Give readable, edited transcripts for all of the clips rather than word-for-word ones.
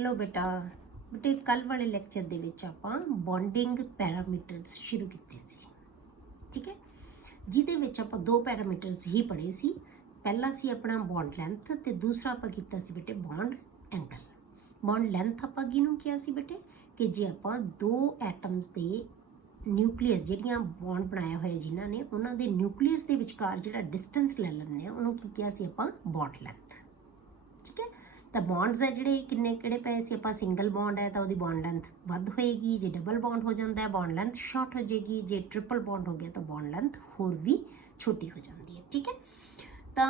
Hello बेटा बेटे कल वाले लैक्चर दे विच आपां बॉन्डिंग पैरामीटर्स शुरू कीते सी। ठीक है, जिहदे विच आपां दो पैरामीटर्स ही पढ़े सी। पहला सी अपना बॉन्ड लैंथ ते दूसरा आपां कीता सी बेटे बॉन्ड एंगल। बॉन्ड लैंथ आपां किहनूं किहा सी बेटे कि जे आपां दो एटम्स दे न्यूक्लियस जिहड़ियां बॉन्ड बनाया होया जिन्हां ने उन्हां दे न्यूक्लियस दे विचकार जिहड़ा डिस्टेंस ले लैंदे आ उहनूं की किहा सी आपां बॉन्ड लैंथ। ठीक है, तो बॉन्ड्स है जिहड़े किन्ने किहड़े पए सी आपां सिंगल बॉन्ड है तो उहदी बॉन्ड लेंथ वध होएगी, जे डबल बॉन्ड हो जाता है बॉन्ड लेंथ शॉर्ट हो जाएगी, जे ट्रिपल बॉन्ड हो गया तो बॉन्ड लेंथ होर भी छोटी हो जाती है। ठीक है, तो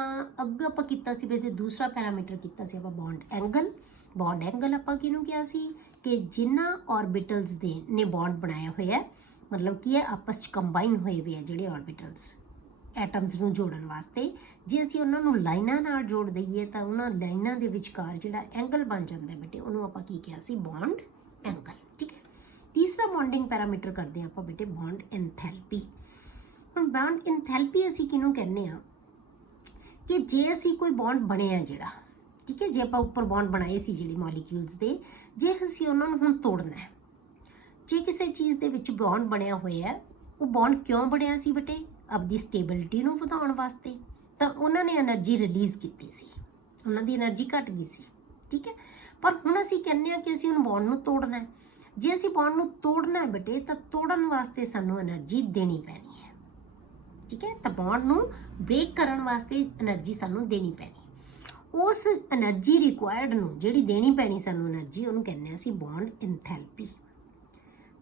अग आपां कीता सी वैसे दूसरा पैरामीटर कीता सी आपां बॉन्ड एंगल। बॉन्ड एंगल आपां किहनूं किहा सी कि जिन्हां ऑर्बिटल्स दे ने बॉन्ड बनाया होया है, मतलब की है आपस च कंबाइन होए हुए है जिहड़े ऑर्बिटल्स एटम्स नूं जोड़न वास्ते, जे असीं उन्हां नूं लाइनां नाल जोड़ दईए तो उन्हां लाइनां दे विचकार जिहड़ा एंगल बन जाता है बेटे उहनूं आपां की किहा सी बॉन्ड एंगल। ठीक है, तीसरा बॉन्डिंग पैरामीटर करदे आपां बेटे बॉन्ड एंथैल्पी। हुण बॉन्ड एंथैल्पी असीं किहनूं कहने आ कि जे असीं कोई बॉन्ड बणिया जिहड़ा, ठीक है, जे आपां उपर बॉन्ड बनाए सी जिहड़े मॉलीक्यूल्स दे, जे असीं उन्हां नूं हुण तोड़ना है, जे किसी चीज़ दे विच बॉन्ड बनया होया है वो बॉन्ड क्यों बनया सी बेटे आपदी स्टेबिलिटी नूं वधाउण वास्ते, तो उन्होंने एनर्जी रिलीज़ की सी, उन्होंने एनर्जी घट गई सी। ठीक है, पर हुण असीं कहने कि असीं उन बॉन्ड नूं तोड़ना है, जे असीं बॉन्ड नूं तोड़ना है बेटे तो तोड़न वास्ते सानूं एनर्जी देनी पैनी है। ठीक है, तो बॉन्ड नूं ब्रेक करन वास्ते एनर्जी सानूं देनी पैनी, उस एनर्जी रिक्वायर्ड नूं जिहड़ी देनी पैनी सानूं एनर्जी उहनूं कहने असीं बॉन्ड एंथैल्पी।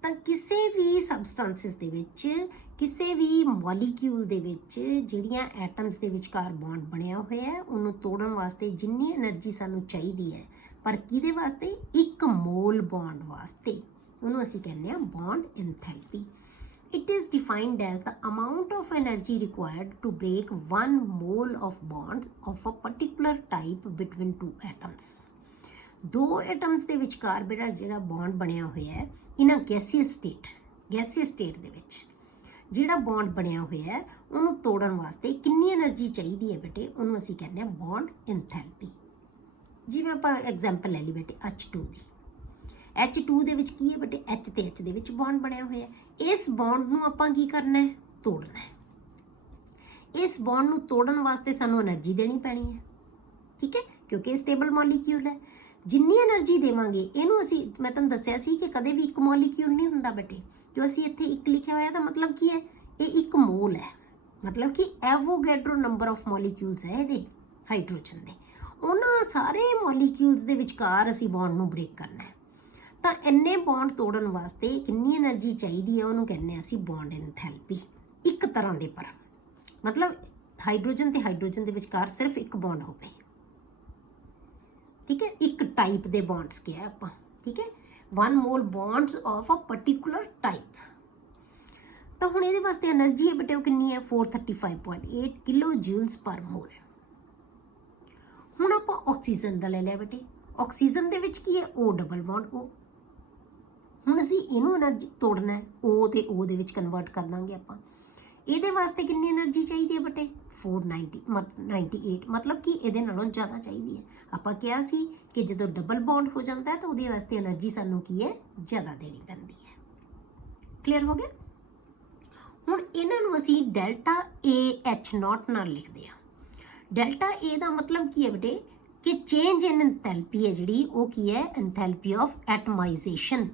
तो किसी भी सबसटेंसिस दे विच किसी भी मॉलीक्यूल दे विच जिहड़ियां एटम्स दे विचकार बॉन्ड बनया होया है उन्होंने तोड़न वास्ते जिन्नी एनर्जी सानूं चाहिदी है पर किहदे वास्ते एक मोल बॉन्ड वास्ते उन्होंने असीं कहने आ bond enthalpy. It is defined as the amount of energy required to break 1 mole of bonds of a particular type between two atoms. दो एटम्स के विचकार बेटा जिहड़ा बॉन्ड बनया होया है इन्हां गैसीयस स्टेट दे विच जिहड़ा बॉन्ड बनया होया है उहनूं तोड़न वास्ते कितनी एनर्जी चाहिदी है बेटे उहनूं असीं कहने बॉन्ड एंथैल्पी। जिवें आपां एग्जाम्पल ले ली बेटे H2 दी, H2 दे विच की है बेटे H ते H दे विच बॉन्ड बनया होया है, इस बॉन्ड नूं आपां की करना है तोड़ना है। इस बॉन्ड नूं तोड़न वास्ते सानूं एनर्जी देनी पैनी है। ठीक है, क्योंकि स्टेबल मॉलीक्यूल है, जिन्नी एनर्जी देवांगे इहनूं असीं मैं तुहानूं दस्सिया सी कि कदे भी एक मॉलीक्यूल नहीं हुंदा बेटे, जो असीं इत्थे एक लिखिया होया दा मतलब की है ये एक मोल है, मतलब कि एवोगैड्रो नंबर ऑफ मॉलीक्यूल्स है इहदे हाइड्रोजन दे, उन्हां सारे मॉलीक्यूल्स दे विचकार असीं बॉन्ड नूं ब्रेक करना है। तां इन्ने बॉन्ड तोड़न वास्ते कितनी एनर्जी चाहिदी है उहनूं कहने असीं बॉन्ड एंथैल्पी। एक तरह दे पर मतलब हाइड्रोजन ते हाइड्रोजन दे विचकार सिर्फ एक बॉन्ड होवे। ठीक है, एक टाइप दे बॉन्ड्स क्या है आपां। ठीक है, 1 mole bonds of a particular type. तो हुण इहदे वास्ते एनर्जी है बेटे कितनी है 435.8 किलो जूल्स पर मोल। हुण आपां ऑक्सीजन दा ले लिया बेटे, ऑक्सीजन दे विच की है O डबल बॉन्ड O। हुण असीं इहनूं एनर्जी तोड़ना है O ते O दे विच कन्वर्ट कर दांगे आपां। इहदे वास्ते कितनी एनर्जी चाहिदी है बेटे 498 मतलब कि इहदे नालों ज़्यादा चाहिदी है। आपां कहा सी कि जदों डबल बॉन्ड हो जाता है तो उहदे वास्ते एनर्जी सानूं की है ज़्यादा देनी पैंदी है। क्लीयर हो गया। हुण इन्हां नूं असीं डेल्टा AH0 नाल लिखदे आ। डेल्टा ए दा मतलब की है बेटे कि चेंज इन एंथैल्पी है जिहड़ी वो की है enthalpy of atomization.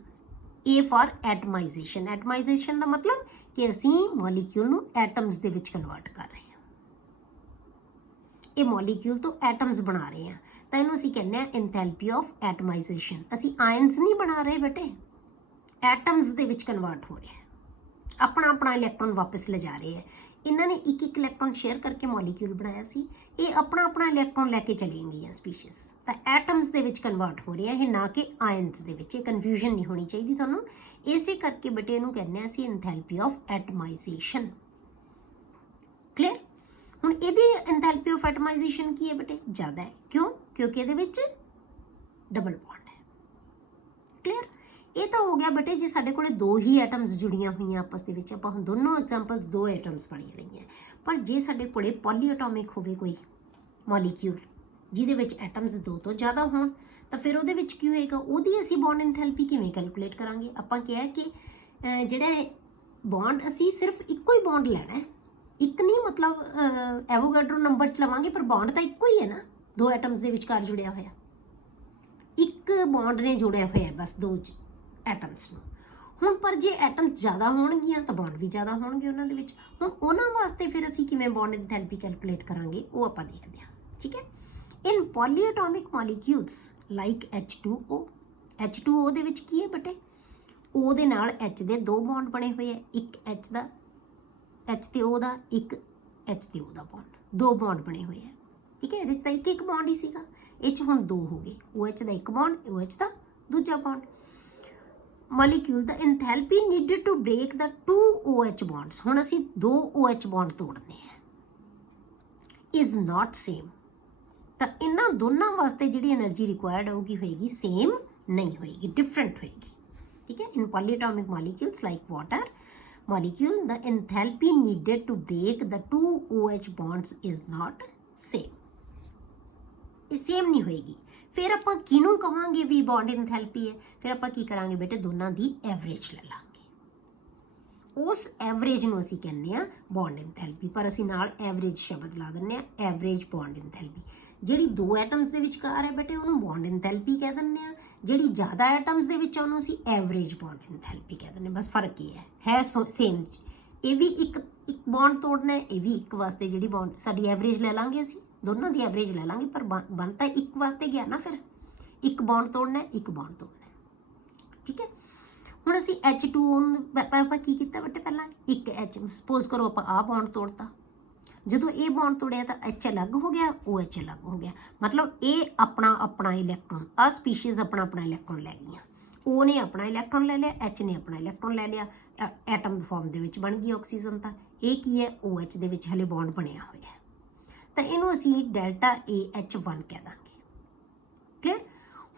A for atomization, atomization का मतलब कि असीं मॉलीक्यूल नूं एटम्स दे विच कन्वर्ट कर रहे हैं, ये मॉलीक्यूल तो एटम्स बना रहे हैं तो इन्हूं असीं कहने आ एंथैल्पी ऑफ एटमाइजेशन। असीं आयन्स नहीं बना रहे बेटे, एटम्स दे विच कन्वर्ट हो रहे हैं, अपना अपना इलैक्ट्रॉन वापस ले जा रहे हैं। इन्होंने एक एक इलैक्ट्रॉन शेयर करके मॉलीक्यूल बनाया सी, ये अपना अपना इलैक्ट्रॉन लैके चलेंगी स्पीशीज, तो एटम्स दे विच कन्वर्ट हो रहे हैं ना कि आयन्स दे विच। कन्फ्यूजन नहीं होनी चाहिए तुहानूं, इसे करके बेटे इहनूं कहने आ असीं एंथैल्पी ऑफ एटमाइजेशन। क्लीयर। हुण इहदी एंथैल्पी ऑफ एटमाइजेशन की है बेटे ज़्यादा है, क्यों? क्योंकि इहदे विच डबल बॉन्ड है। क्लीयर। ये तो हो गया बेटे जे साडे कोले दो ही एटम्स जुड़ियां हुई आपस दे विच, आपां दोनों एग्जाम्पल्स दो एटम्स पढ़ियां रही। पर जे साडे कोले पॉलीएटॉमिक होवे कोई मॉलीक्यूल जिहदे विच एटम्स दो तो ज़्यादा होण ਤਾਂ ਫਿਰ ਉਹਦੇ ਵਿੱਚ ਕੀ ਹੋਏਗਾ, ਉਹਦੀ ਅਸੀਂ ਬੌਂਡ ਐਂਥੈਲਪੀ ਕਿਵੇਂ ਕੈਲਕੂਲੇਟ ਕਰਾਂਗੇ। ਆਪਾਂ ਕਿਹਾ ਕਿ ਜਿਹੜਾ ਬੌਂਡ ਅਸੀਂ ਸਿਰਫ ਇੱਕੋ ਹੀ ਬੌਂਡ ਲੈਣਾ ਹੈ, ਇੱਕ ਨਹੀਂ ਮਤਲਬ ਐਵੋਗੈਡਰੋ ਨੰਬਰ 'ਚ ਲਵਾਂਗੇ, ਪਰ ਬੌਂਡ ਤਾਂ ਇੱਕੋ ਹੀ ਹੈ ਨਾ, ਦੋ ਐਟਮਸ ਦੇ ਵਿਚਕਾਰ ਜੁੜਿਆ ਹੋਇਆ, ਇੱਕ ਬੌਂਡ ਨੇ ਜੁੜਿਆ ਹੋਇਆ ਬਸ ਦੋ ਐਟਮਸ ਨੂੰ। ਹੁਣ ਪਰ ਜੇ ਐਟਮ ਜ਼ਿਆਦਾ ਹੋਣਗੀਆਂ ਤਾਂ ਬੌਂਡ ਵੀ ਜ਼ਿਆਦਾ ਹੋਣਗੇ ਉਹਨਾਂ ਦੇ ਵਿੱਚ। ਹੁਣ ਉਹਨਾਂ ਵਾਸਤੇ ਫਿਰ ਅਸੀਂ ਕਿਵੇਂ ਬੌਂਡ ਐਂਥੈਲਪੀ ਕੈਲਕੂਲੇਟ ਕਰਾਂਗੇ, ਉਹ ਆਪਾਂ ਦੇਖਦੇ ਹਾਂ, ਠੀਕ ਹੈ। In polyatomic molecules like H2O, H2O ਦੇ ਵਿੱਚ ਕੀ ਹੈ ਬੇਟੇ, O ਦੇ ਨਾਲ H ਦੇ ਦੋ ਬੌਂਡ ਬਣੇ ਹੋਏ ਹੈ, ਇੱਕ H ਦਾ H ਤੇ O ਦਾ, ਇੱਕ H ਤੇ O ਦਾ ਬੌਂਡ, ਦੋ ਬੌਂਡ ਬਣੇ ਹੋਏ ਹੈ, ਠੀਕ ਹੈ। ਇਹਦੇ 'ਚ ਤਾਂ ਇੱਕ ਬੌਂਡ ਹੀ ਸੀਗਾ, ਇਹ 'ਚ ਹੁਣ ਦੋ ਹੋ ਗਏ, OH ਦਾ ਇੱਕ ਬੌਂਡ, OH ਦਾ ਦੂਜਾ ਬੌਂਡ। ਮੋਲੀਕਿਊਲ ਦਾ ਐਂਥੈਲਪੀ ਨੀਡਡ ਟੂ ਬ੍ਰੇਕ ਦਾ 2 OH ਬੌਂਡਸ, ਹੁਣ ਅਸੀਂ ਦੋ OH ਬੌਂਡ ਤੋੜਨੇ ਹੈ, ਇਜ਼ ਨਾਟ ਸੇਮ। ਤਾਂ ਇਹਨਾਂ ਦੋਨਾਂ ਵਾਸਤੇ ਜਿਹੜੀ એનર્ਜੀ ਰਿਕੁਆਇਰਡ ਹੋਏਗੀ ਸੇਮ ਨਹੀਂ ਹੋਏਗੀ, ਡਿਫਰੈਂਟ ਹੋਏਗੀ, ਠੀਕ ਹੈ। In polyatomic molecules like water molecule, the enthalpy needed to break the 2 OH bonds is not same, ਇਹ ਸੇਮ ਨਹੀਂ ਹੋਏਗੀ। ਫਿਰ ਆਪਾਂ ਕਿਹਨੂੰ ਕਵਾਂਗੇ ਵੀ ਬੌਂਡ ਐਂਥੈਲਪੀ ਹੈ, ਫਿਰ ਆਪਾਂ ਕੀ ਕਰਾਂਗੇ ਬੇਟੇ, ਦੋਨਾਂ ਦੀ ਐਵਰੇਜ ਲੈ ਲਾਂਗੇ, ਉਸ ਐਵਰੇਜ ਨੂੰ ਅਸੀਂ ਕਹਿੰਦੇ ਆ ਬੌਂਡ ਐਂਥੈਲਪੀ, ਪਰ ਅਸੀਂ ਨਾਲ ਐਵਰੇਜ ਸ਼ਬਦ ਲਾ ਦਿੰਦੇ ਆ, ਐਵਰੇਜ ਬੌਂਡ ਐਂਥੈਲਪੀ। ਜਿਹੜੀ ਦੋ ਐਟਮਸ ਦੇ ਵਿਚਕਾਰ ਹੈ ਬੇਟੇ ਉਹਨੂੰ ਬੌਂਡ ਐਂਥੈਲਪੀ ਕਹਿ ਦਿੰਦੇ ਆ, ਜਿਹੜੀ ਜ਼ਿਆਦਾ ਐਟਮਸ ਦੇ ਵਿੱਚ ਉਹਨੂੰ ਅਸੀਂ ਐਵਰੇਜ ਬੌਂਡ ਐਂਥੈਲਪੀ ਕਹਿ ਦਿੰਦੇ, ਬਸ ਫਰਕ ਇਹ ਹੈ ਸੇਮ। ਇਹ ਵੀ ਇੱਕ ਬੌਂਡ ਤੋੜਨਾ ਹੈ, ਇਹ ਵੀ ਇੱਕ ਵਾਸਤੇ ਜਿਹੜੀ ਬੌਂਡ ਸਾਡੀ ਐਵਰੇਜ ਲੈ ਲਾਂਗੇ, ਅਸੀਂ ਦੋਨਾਂ ਦੀ ਐਵਰੇਜ ਲੈ ਲਾਂਗੇ, ਪਰ ਬਣ ਤਾਂ ਇੱਕ ਵਾਸਤੇ ਗਿਆ ਨਾ, ਫਿਰ ਇੱਕ ਬੌਂਡ ਤੋੜਨਾ ਹੈ, ਇੱਕ ਬੌਂਡ ਤੋੜਨਾ ਹੈ, ਠੀਕ ਹੈ। ਹੁਣ ਅਸੀਂ H2O ਨੂੰ ਆਪਾਂ ਕੀ ਕੀਤਾ ਬੇਟੇ, ਪਹਿਲਾਂ ਇੱਕ H, ਸਪੋਜ਼ ਕਰੋ ਆਪਾਂ ਆਹ ਬੌਂਡ ਤੋੜਤਾ, ਜਦੋਂ ਇਹ ਬੌਂਡ ਤੋੜਿਆ ਤਾਂ H ਅਲੱਗ ਹੋ ਗਿਆ, OH ਅਲੱਗ ਹੋ ਗਿਆ, ਮਤਲਬ ਇਹ ਆਪਣਾ ਇਲੈਕਟ੍ਰੋਨ, ਆਹ ਸਪੀਸ਼ੀਜ਼ ਆਪਣਾ ਇਲੈਕਟ੍ਰੋਨ ਲੈ ਗਈਆਂ, O ਨੇ ਆਪਣਾ ਇਲੈਕਟ੍ਰੋਨ ਲੈ ਲਿਆ, H ਨੇ ਆਪਣਾ ਇਲੈਕਟ੍ਰੋਨ ਲੈ ਲਿਆ, ਐਟਮ ਫਾਰਮ ਦੇ ਵਿੱਚ ਬਣ ਗਈ ਆਕਸੀਜਨ। ਤਾਂ ਇਹ ਕੀ ਹੈ, OH ਦੇ ਵਿੱਚ ਹਲੇ ਬੌਂਡ ਬਣਿਆ ਹੋਇਆ ਹੈ, ਤਾਂ ਇਹਨੂੰ ਅਸੀਂ ਡੈਲਟਾ AH1 ਕਹਿ ਦਾਂਗੇ, ਕਲੀਅਰ।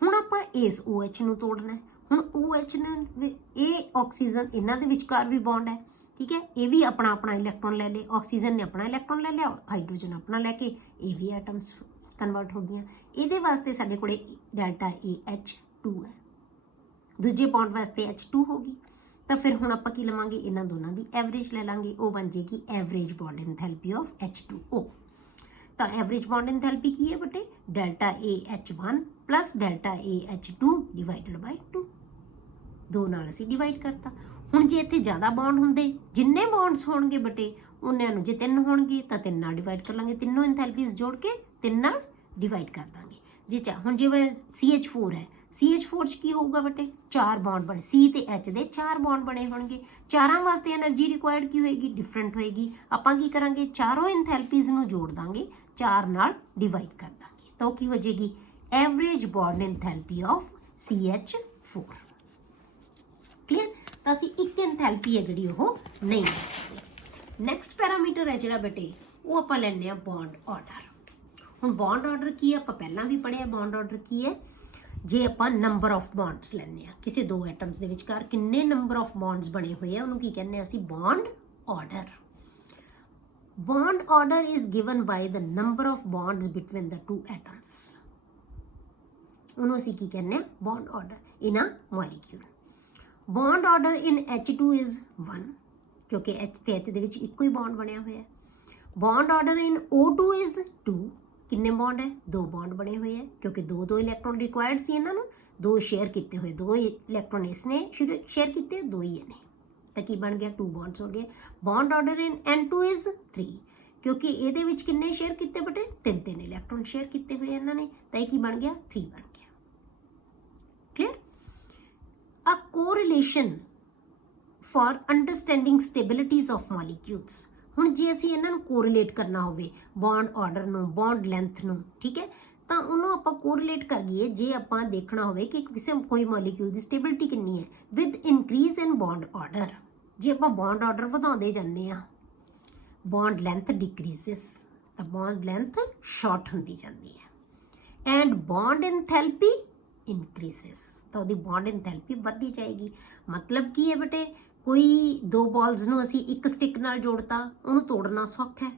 ਹੁਣ ਆਪਾਂ ਇਸ OH ਨੂੰ ਤੋੜਨਾ ਹੈ, ਹੁਣ OH ਨੇ ਇਹ ਆਕਸੀਜਨ, ਇਹਨਾਂ ਦੇ ਵਿਚਕਾਰ ਵੀ ਬੌਂਡ ਹੈ, ਠੀਕ ਹੈ, ਇਹ ਵੀ ਆਪਣਾ ਇਲੈਕਟ੍ਰੋਨ ਲੈ ਲੇ, ਆਕਸੀਜਨ ਨੇ ਆਪਣਾ ਇਲੈਕਟ੍ਰੋਨ ਲੈ ਲਿਆ, ਹਾਈਡਰੋਜਨ ਆਪਣਾ ਲੈ ਕੇ ਇਹ ਵੀ ਐਟਮਸ ਕਨਵਰਟ ਹੋ ਗਈਆਂ। ਇਹਦੇ ਵਾਸਤੇ ਸਾਡੇ ਕੋਲੇ ਡੈਲਟਾ AH2 ਹੈ, ਦੂਜੇ ਬੌਂਡ ਵਾਸਤੇ H2 ਹੋ ਗਈ। ਤਾਂ ਫਿਰ ਹੁਣ ਆਪਾਂ ਕੀ ਲਵਾਂਗੇ, ਇਹਨਾਂ ਦੋਨਾਂ ਦੀ ਐਵਰੇਜ ਲੈ ਲਾਂਗੇ, ਉਹ ਬਣ ਜਾਏਗੀ average bond enthalpy of H2O। ਤਾਂ ਐਵਰੇਜ ਬੌਂਡ ਐਂਥੈਲਪੀ ਕੀ ਹੈ ਬੇਟੇ, delta AH1 plus delta AH2 divided by 2, ਦੋ ਨਾਲ ਅਸੀਂ ਡਿਵਾਈਡ ਕਰਤਾ। ਹੁਣ ਜੇ ਇੱਥੇ ਜ਼ਿਆਦਾ ਬੌਂਡ ਹੁੰਦੇ, ਜਿੰਨੇ ਬੌਂਡਸ ਹੋਣਗੇ ਬੇਟੇ ਉਹਨਾਂ ਨੂੰ, ਜੇ 3 ਹੋਣਗੇ ਤਾਂ 3 ਨਾਲ ਡਿਵਾਈਡ ਕਰ ਲਾਂਗੇ, ਤਿੰਨੋਂ ਐਂਥੈਲਪੀਜ਼ ਜੋੜ ਕੇ 3 ਨਾਲ ਡਿਵਾਈਡ ਕਰ ਦਾਂਗੇ। ਜੇ ਹੁਣ ਜਿਵੇਂ CH4 ਹੈ, CH4 'ਚ ਕੀ ਹੋਊਗਾ ਬੇਟੇ, 4 ਬੌਂਡ ਬਣੇ, C ਤੇ H ਦੇ 4 ਬੌਂਡ ਬਣੇ ਹੋਣਗੇ, ਚਾਰਾਂ ਵਾਸਤੇ એનર્ਜੀ ਰਿਕੁਆਇਰਡ ਕੀ ਹੋਏਗੀ, ਡਿਫਰੈਂਟ ਹੋਏਗੀ। ਆਪਾਂ ਕੀ ਕਰਾਂਗੇ, ਚਾਰੋਂ ਐਂਥੈਲਪੀਜ਼ ਨੂੰ ਜੋੜ ਦਾਂਗੇ, 4 ਨਾਲ ਡਿਵਾਈਡ ਕਰ ਦਾਂਗੇ, ਤਾਂ ਉਹ ਕੀ ਹੋ ਜਾਏਗੀ, average bond enthalpy of CH4, clear. ਤਾਂ ਅਸੀਂ ਇੱਕ ਐਂਥੈਲਪੀ ਹੈ ਜਿਹੜੀ ਉਹ ਨਹੀਂ ਲੈ ਸਕਦੇ। ਨੈਕਸਟ ਪੈਰਾਮੀਟਰ ਹੈ ਜਿਹੜਾ ਬੇਟੇ, ਉਹ ਆਪਾਂ ਲੈਂਦੇ ਆ ਬੌਂਡ ਆਰਡਰ। ਹੁਣ ਬੌਂਡ ਆਰਡਰ ਕੀ ਹੈ, ਆਪਾਂ ਪਹਿਲਾਂ ਵੀ ਪੜ੍ਹਿਆ ਬੌਂਡ ਆਰਡਰ ਕੀ ਹੈ। ਜੇ ਆਪਾਂ ਨੰਬਰ ਆਫ ਬੌਂਡਸ ਲੈਂਦੇ ਆ, ਕਿਸੇ ਦੋ ਐਟਮਸ ਦੇ ਵਿਚਕਾਰ ਕਿੰਨੇ ਨੰਬਰ ਆਫ ਬੌਂਡਸ ਬਣੇ ਹੋਏ ਆ, ਉਹਨੂੰ ਕੀ ਕਹਿੰਦੇ ਆ ਅਸੀਂ, bond order. Bond order is given by the number of bonds between the two atoms, ਉਹਨੂੰ ਅਸੀਂ ਕੀ ਕਹਿੰਦੇ ਆ, bond order in a molecule. Bond order in H2 is 1, ਕਿਉਂਕਿ H ਤੇ H ਦੇ ਵਿੱਚ ਇੱਕੋ ਹੀ ਬੌਂਡ ਬਣਿਆ ਹੋਇਆ ਹੈ। Bond order in O2 is 2, ਕਿੰਨੇ ਬੌਂਡ ਹੈ, 2 ਬੌਂਡ ਬਣੇ ਹੋਏ ਹੈ, ਕਿਉਂਕਿ ਦੋ ਇਲੈਕਟ੍ਰੋਨ ਰਿਕੁਆਇਰਡ ਸੀ ਇਹਨਾਂ ਨੂੰ, 2 ਸ਼ੇਅਰ ਕੀਤੇ ਹੋਏ, 2 ਇਲੈਕਟ੍ਰੋਨ ਇਸਨੇ ਸ਼ੇਅਰ ਕੀਤੇ, 2 ਹੀ ਇਹਨੇ, ਤਾਂ ਕੀ ਬਣ ਗਿਆ, 2 ਬੌਂਡਸ ਹੋ ਗਏ। Bond order in N2 is 3, ਕਿਉਂਕਿ ਇਹਦੇ ਵਿੱਚ ਕਿੰਨੇ ਸ਼ੇਅਰ ਕੀਤੇ ਬੇਟੇ, 3 ਇਲੈਕਟ੍ਰੋਨ ਸ਼ੇਅਰ ਕੀਤੇ ਹੋਏ ਇਹਨਾਂ ਨੇ, ਤਾਂ ਇਹ ਕੀ ਬਣ ਗਿਆ, 3 ਬਣ ਗਿਆ, clear. A correlation for understanding stabilities of molecules, ਹੁਣ ਜੇ ਅਸੀਂ ਇਹਨਾਂ ਨੂੰ ਕੋਰਿਲੇਟ ਕਰਨਾ ਹੋਵੇ, ਬੌਂਡ ਆਰਡਰ ਨੂੰ, ਬੌਂਡ ਲੈਂਥ ਨੂੰ, ਠੀਕ ਹੈ, ਤਾਂ ਉਹਨੂੰ ਆਪਾਂ ਕੋਰਿਲੇਟ ਕਰੀਏ। ਜੇ ਆਪਾਂ ਦੇਖਣਾ ਹੋਵੇ ਕਿ ਕੋਈ ਮੋਲੀਕਿਊਲ ਦੀ ਸਟੇਬਿਲਿਟੀ ਕਿੰਨੀ ਹੈ with increase in bond order, ਜੇ ਆਪਾਂ ਬੌਂਡ ਆਰਡਰ ਵਧਾਉਂਦੇ ਜਾਂਦੇ ਆ, ਬੌਂਡ ਲੈਂਥ ਡਿਕਰੀਜ਼ਸ, ਤਾਂ ਬੌਂਡ ਲੈਂਥ ਸ਼ਾਰਟ ਹੁੰਦੀ ਜਾਂਦੀ ਹੈ, ਐਂਡ ਬੌਂਡ ਐਂਥੈਲਪੀ ਇਨਕਰੀਜ਼ਸ, ਤਾਂ ਉਹਦੀ ਬੌਂਡ ਐਂਥੈਲਪੀ ਵੱਧਦੀ ਜਾਏਗੀ। ਮਤਲਬ ਕੀ ਹੈ ਬੇਟੇ, ਕੋਈ 2 ਬਾਲਸ ਨੂੰ ਅਸੀਂ ਇੱਕ ਸਟਿਕ ਨਾਲ ਜੋੜਤਾ, ਉਹਨੂੰ ਤੋੜਨਾ ਸੌਖਾ ਹੈ।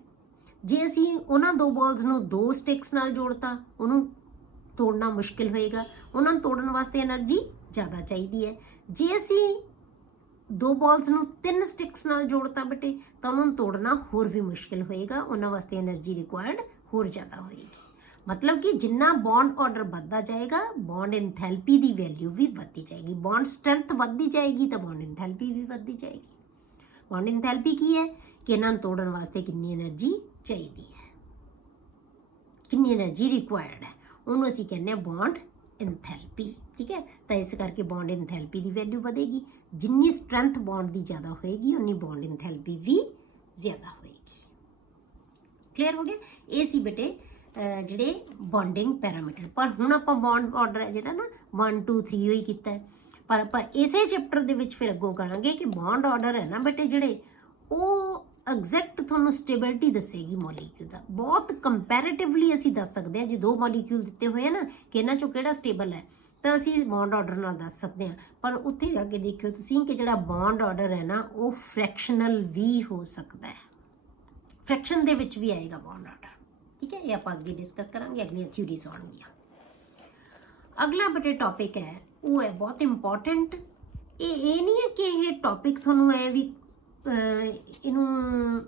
ਜੇ ਅਸੀਂ ਉਹਨਾਂ 2 ਬਾਲਸ ਨੂੰ 2 ਸਟਿਕਸ ਨਾਲ ਜੋੜਤਾ, ਉਹਨੂੰ ਤੋੜਨਾ ਮੁਸ਼ਕਿਲ ਹੋਏਗਾ, ਉਹਨਾਂ ਨੂੰ ਤੋੜਨ ਵਾਸਤੇ એનર્ਜੀ ਜ਼ਿਆਦਾ ਚਾਹੀਦੀ ਹੈ। ਜੇ ਅਸੀਂ 2 ਬਾਲਸ ਨੂੰ 3 ਸਟਿਕਸ ਨਾਲ ਜੋੜਤਾ ਬੇਟੇ ਤਾਂ ਉਹਨਾਂ ਨੂੰ ਤੋੜਨਾ ਹੋਰ ਵੀ ਮੁਸ਼ਕਿਲ ਹੋਏਗਾ, ਉਹਨਾਂ ਵਾਸਤੇ એનર્ਜੀ ਰਿਕੁਆਇਰਡ ਹੋਰ ਜ਼ਿਆਦਾ ਹੋਏਗੀ। ਮਤਲਬ ਕਿ ਜਿੰਨਾ ਬੌਂਡ ਆਰਡਰ ਵੱਧਦਾ ਜਾਏਗਾ ਬੌਂਡ ਇੰਥੈਲਪੀ ਦੀ ਵੈਲਿਊ ਵੀ ਵੱਧਦੀ ਜਾਏਗੀ, ਬੌਂਡ ਸਟਰੈਂਥ ਵੱਧਦੀ ਜਾਏਗੀ ਤਾਂ ਬੌਂਡ ਇੰਥੈਲਪੀ ਵੀ ਵੱਧਦੀ ਜਾਏਗੀ। ਬੌਂਡ ਇੰਥੈਲਪੀ ਕੀ ਹੈ ਕਿ ਇਹਨਾਂ ਨੂੰ ਤੋੜਨ ਵਾਸਤੇ ਕਿੰਨੀ એનર્ਜੀ ਚਾਹੀਦੀ ਹੈ, ਕਿੰਨੀ એનર્ਜੀ ਰਿਕੁਆਇਰਡ ਹੈ, ਉਹਨੂੰ ਅਸੀਂ ਕਹਿੰਦੇ ਹਾਂ ਬੌਂਡ ਇੰਥੈਲਪੀ। ਠੀਕ ਹੈ, ਤਾਂ ਇਸ ਕਰਕੇ ਬੌਂਡ ਇੰਥੈਲਪੀ ਦੀ ਵੈਲਿਊ ਵਧੇਗੀ। ਜਿੰਨੀ ਸਟਰੈਂਥ ਬੌਂਡ ਦੀ ਜ਼ਿਆਦਾ ਹੋਏਗੀ ਉਨੀ ਬੌਂਡ ਇੰਥੈਲਪੀ ਵੀ ਜ਼ਿਆਦਾ ਹੋਏਗੀ। ਕਲੀਅਰ ਹੋ ਗਿਆ? ਇਹ ਸੀ ਬੇਟੇ ਜਿਹੜੇ ਬੌਂਡਿੰਗ ਪੈਰਾਮੀਟਰ। ਪਰ ਹੁਣ ਆਪਾਂ ਬੌਂਡ ਆਰਡਰ ਹੈ ਜਿਹੜਾ ਨਾ 1 2 3 ਹੀ ਕੀਤਾ ਹੈ, ਪਰ ਆਪਾਂ ਇਸੇ ਚੈਪਟਰ ਦੇ ਵਿੱਚ ਫਿਰ ਅੱਗੋਂ ਕਰਾਂਗੇ ਕਿ ਬੌਂਡ ਆਰਡਰ ਹੈ ਨਾ ਬੇਟੇ ਜਿਹੜੇ ਉਹ ਐਗਜ਼ੈਕਟ ਤੁਹਾਨੂੰ ਸਟੇਬਿਲਿਟੀ ਦੱਸੇਗੀ ਮੋਲੀਕਿਊਲ ਦਾ। ਬਹੁਤ ਕੰਪੈਰੀਟਿਵਲੀ ਅਸੀਂ ਦੱਸ ਸਕਦੇ ਹਾਂ, ਜੇ 2 ਮੋਲੀਕਿਊਲ ਦਿੱਤੇ ਹੋਏ ਆ ਨਾ ਕਿ ਇਹਨਾਂ ਚੋਂ ਕਿਹੜਾ ਸਟੇਬਲ ਹੈ ਤਾਂ ਅਸੀਂ ਬੌਂਡ ਆਰਡਰ ਨਾਲ ਦੱਸ ਸਕਦੇ ਹਾਂ। ਪਰ ਉੱਥੇ ਜਾ ਕੇ ਦੇਖਿਓ ਤੁਸੀਂ ਕਿ ਜਿਹੜਾ ਬੌਂਡ ਆਰਡਰ ਹੈ ਨਾ ਉਹ ਫ੍ਰੈਕਸ਼ਨਲ ਵੀ ਹੋ ਸਕਦਾ ਹੈ, ਫ੍ਰੈਕਸ਼ਨ ਦੇ ਵਿੱਚ ਵੀ ਆਏਗਾ ਬੌਂਡ ਆਰਡਰ। ਠੀਕ ਹੈ, ਇਹ ਆਪਾਂ ਅੱਗੇ ਡਿਸਕਸ ਕਰਾਂਗੇ, ਅਗਲੀਆਂ ਥਿਊਰੀਜ਼ ਆਉਣਗੀਆਂ। ਅਗਲਾ ਬੇਟੇ ਟੌਪਿਕ ਹੈ ਉਹ ਹੈ ਬਹੁਤ ਇੰਪੋਰਟੈਂਟ। ਇਹ ਨਹੀਂ ਹੈ ਕਿ ਇਹ ਟੌਪਿਕ ਤੁਹਾਨੂੰ ਐ ਵੀ ਇਹਨੂੰ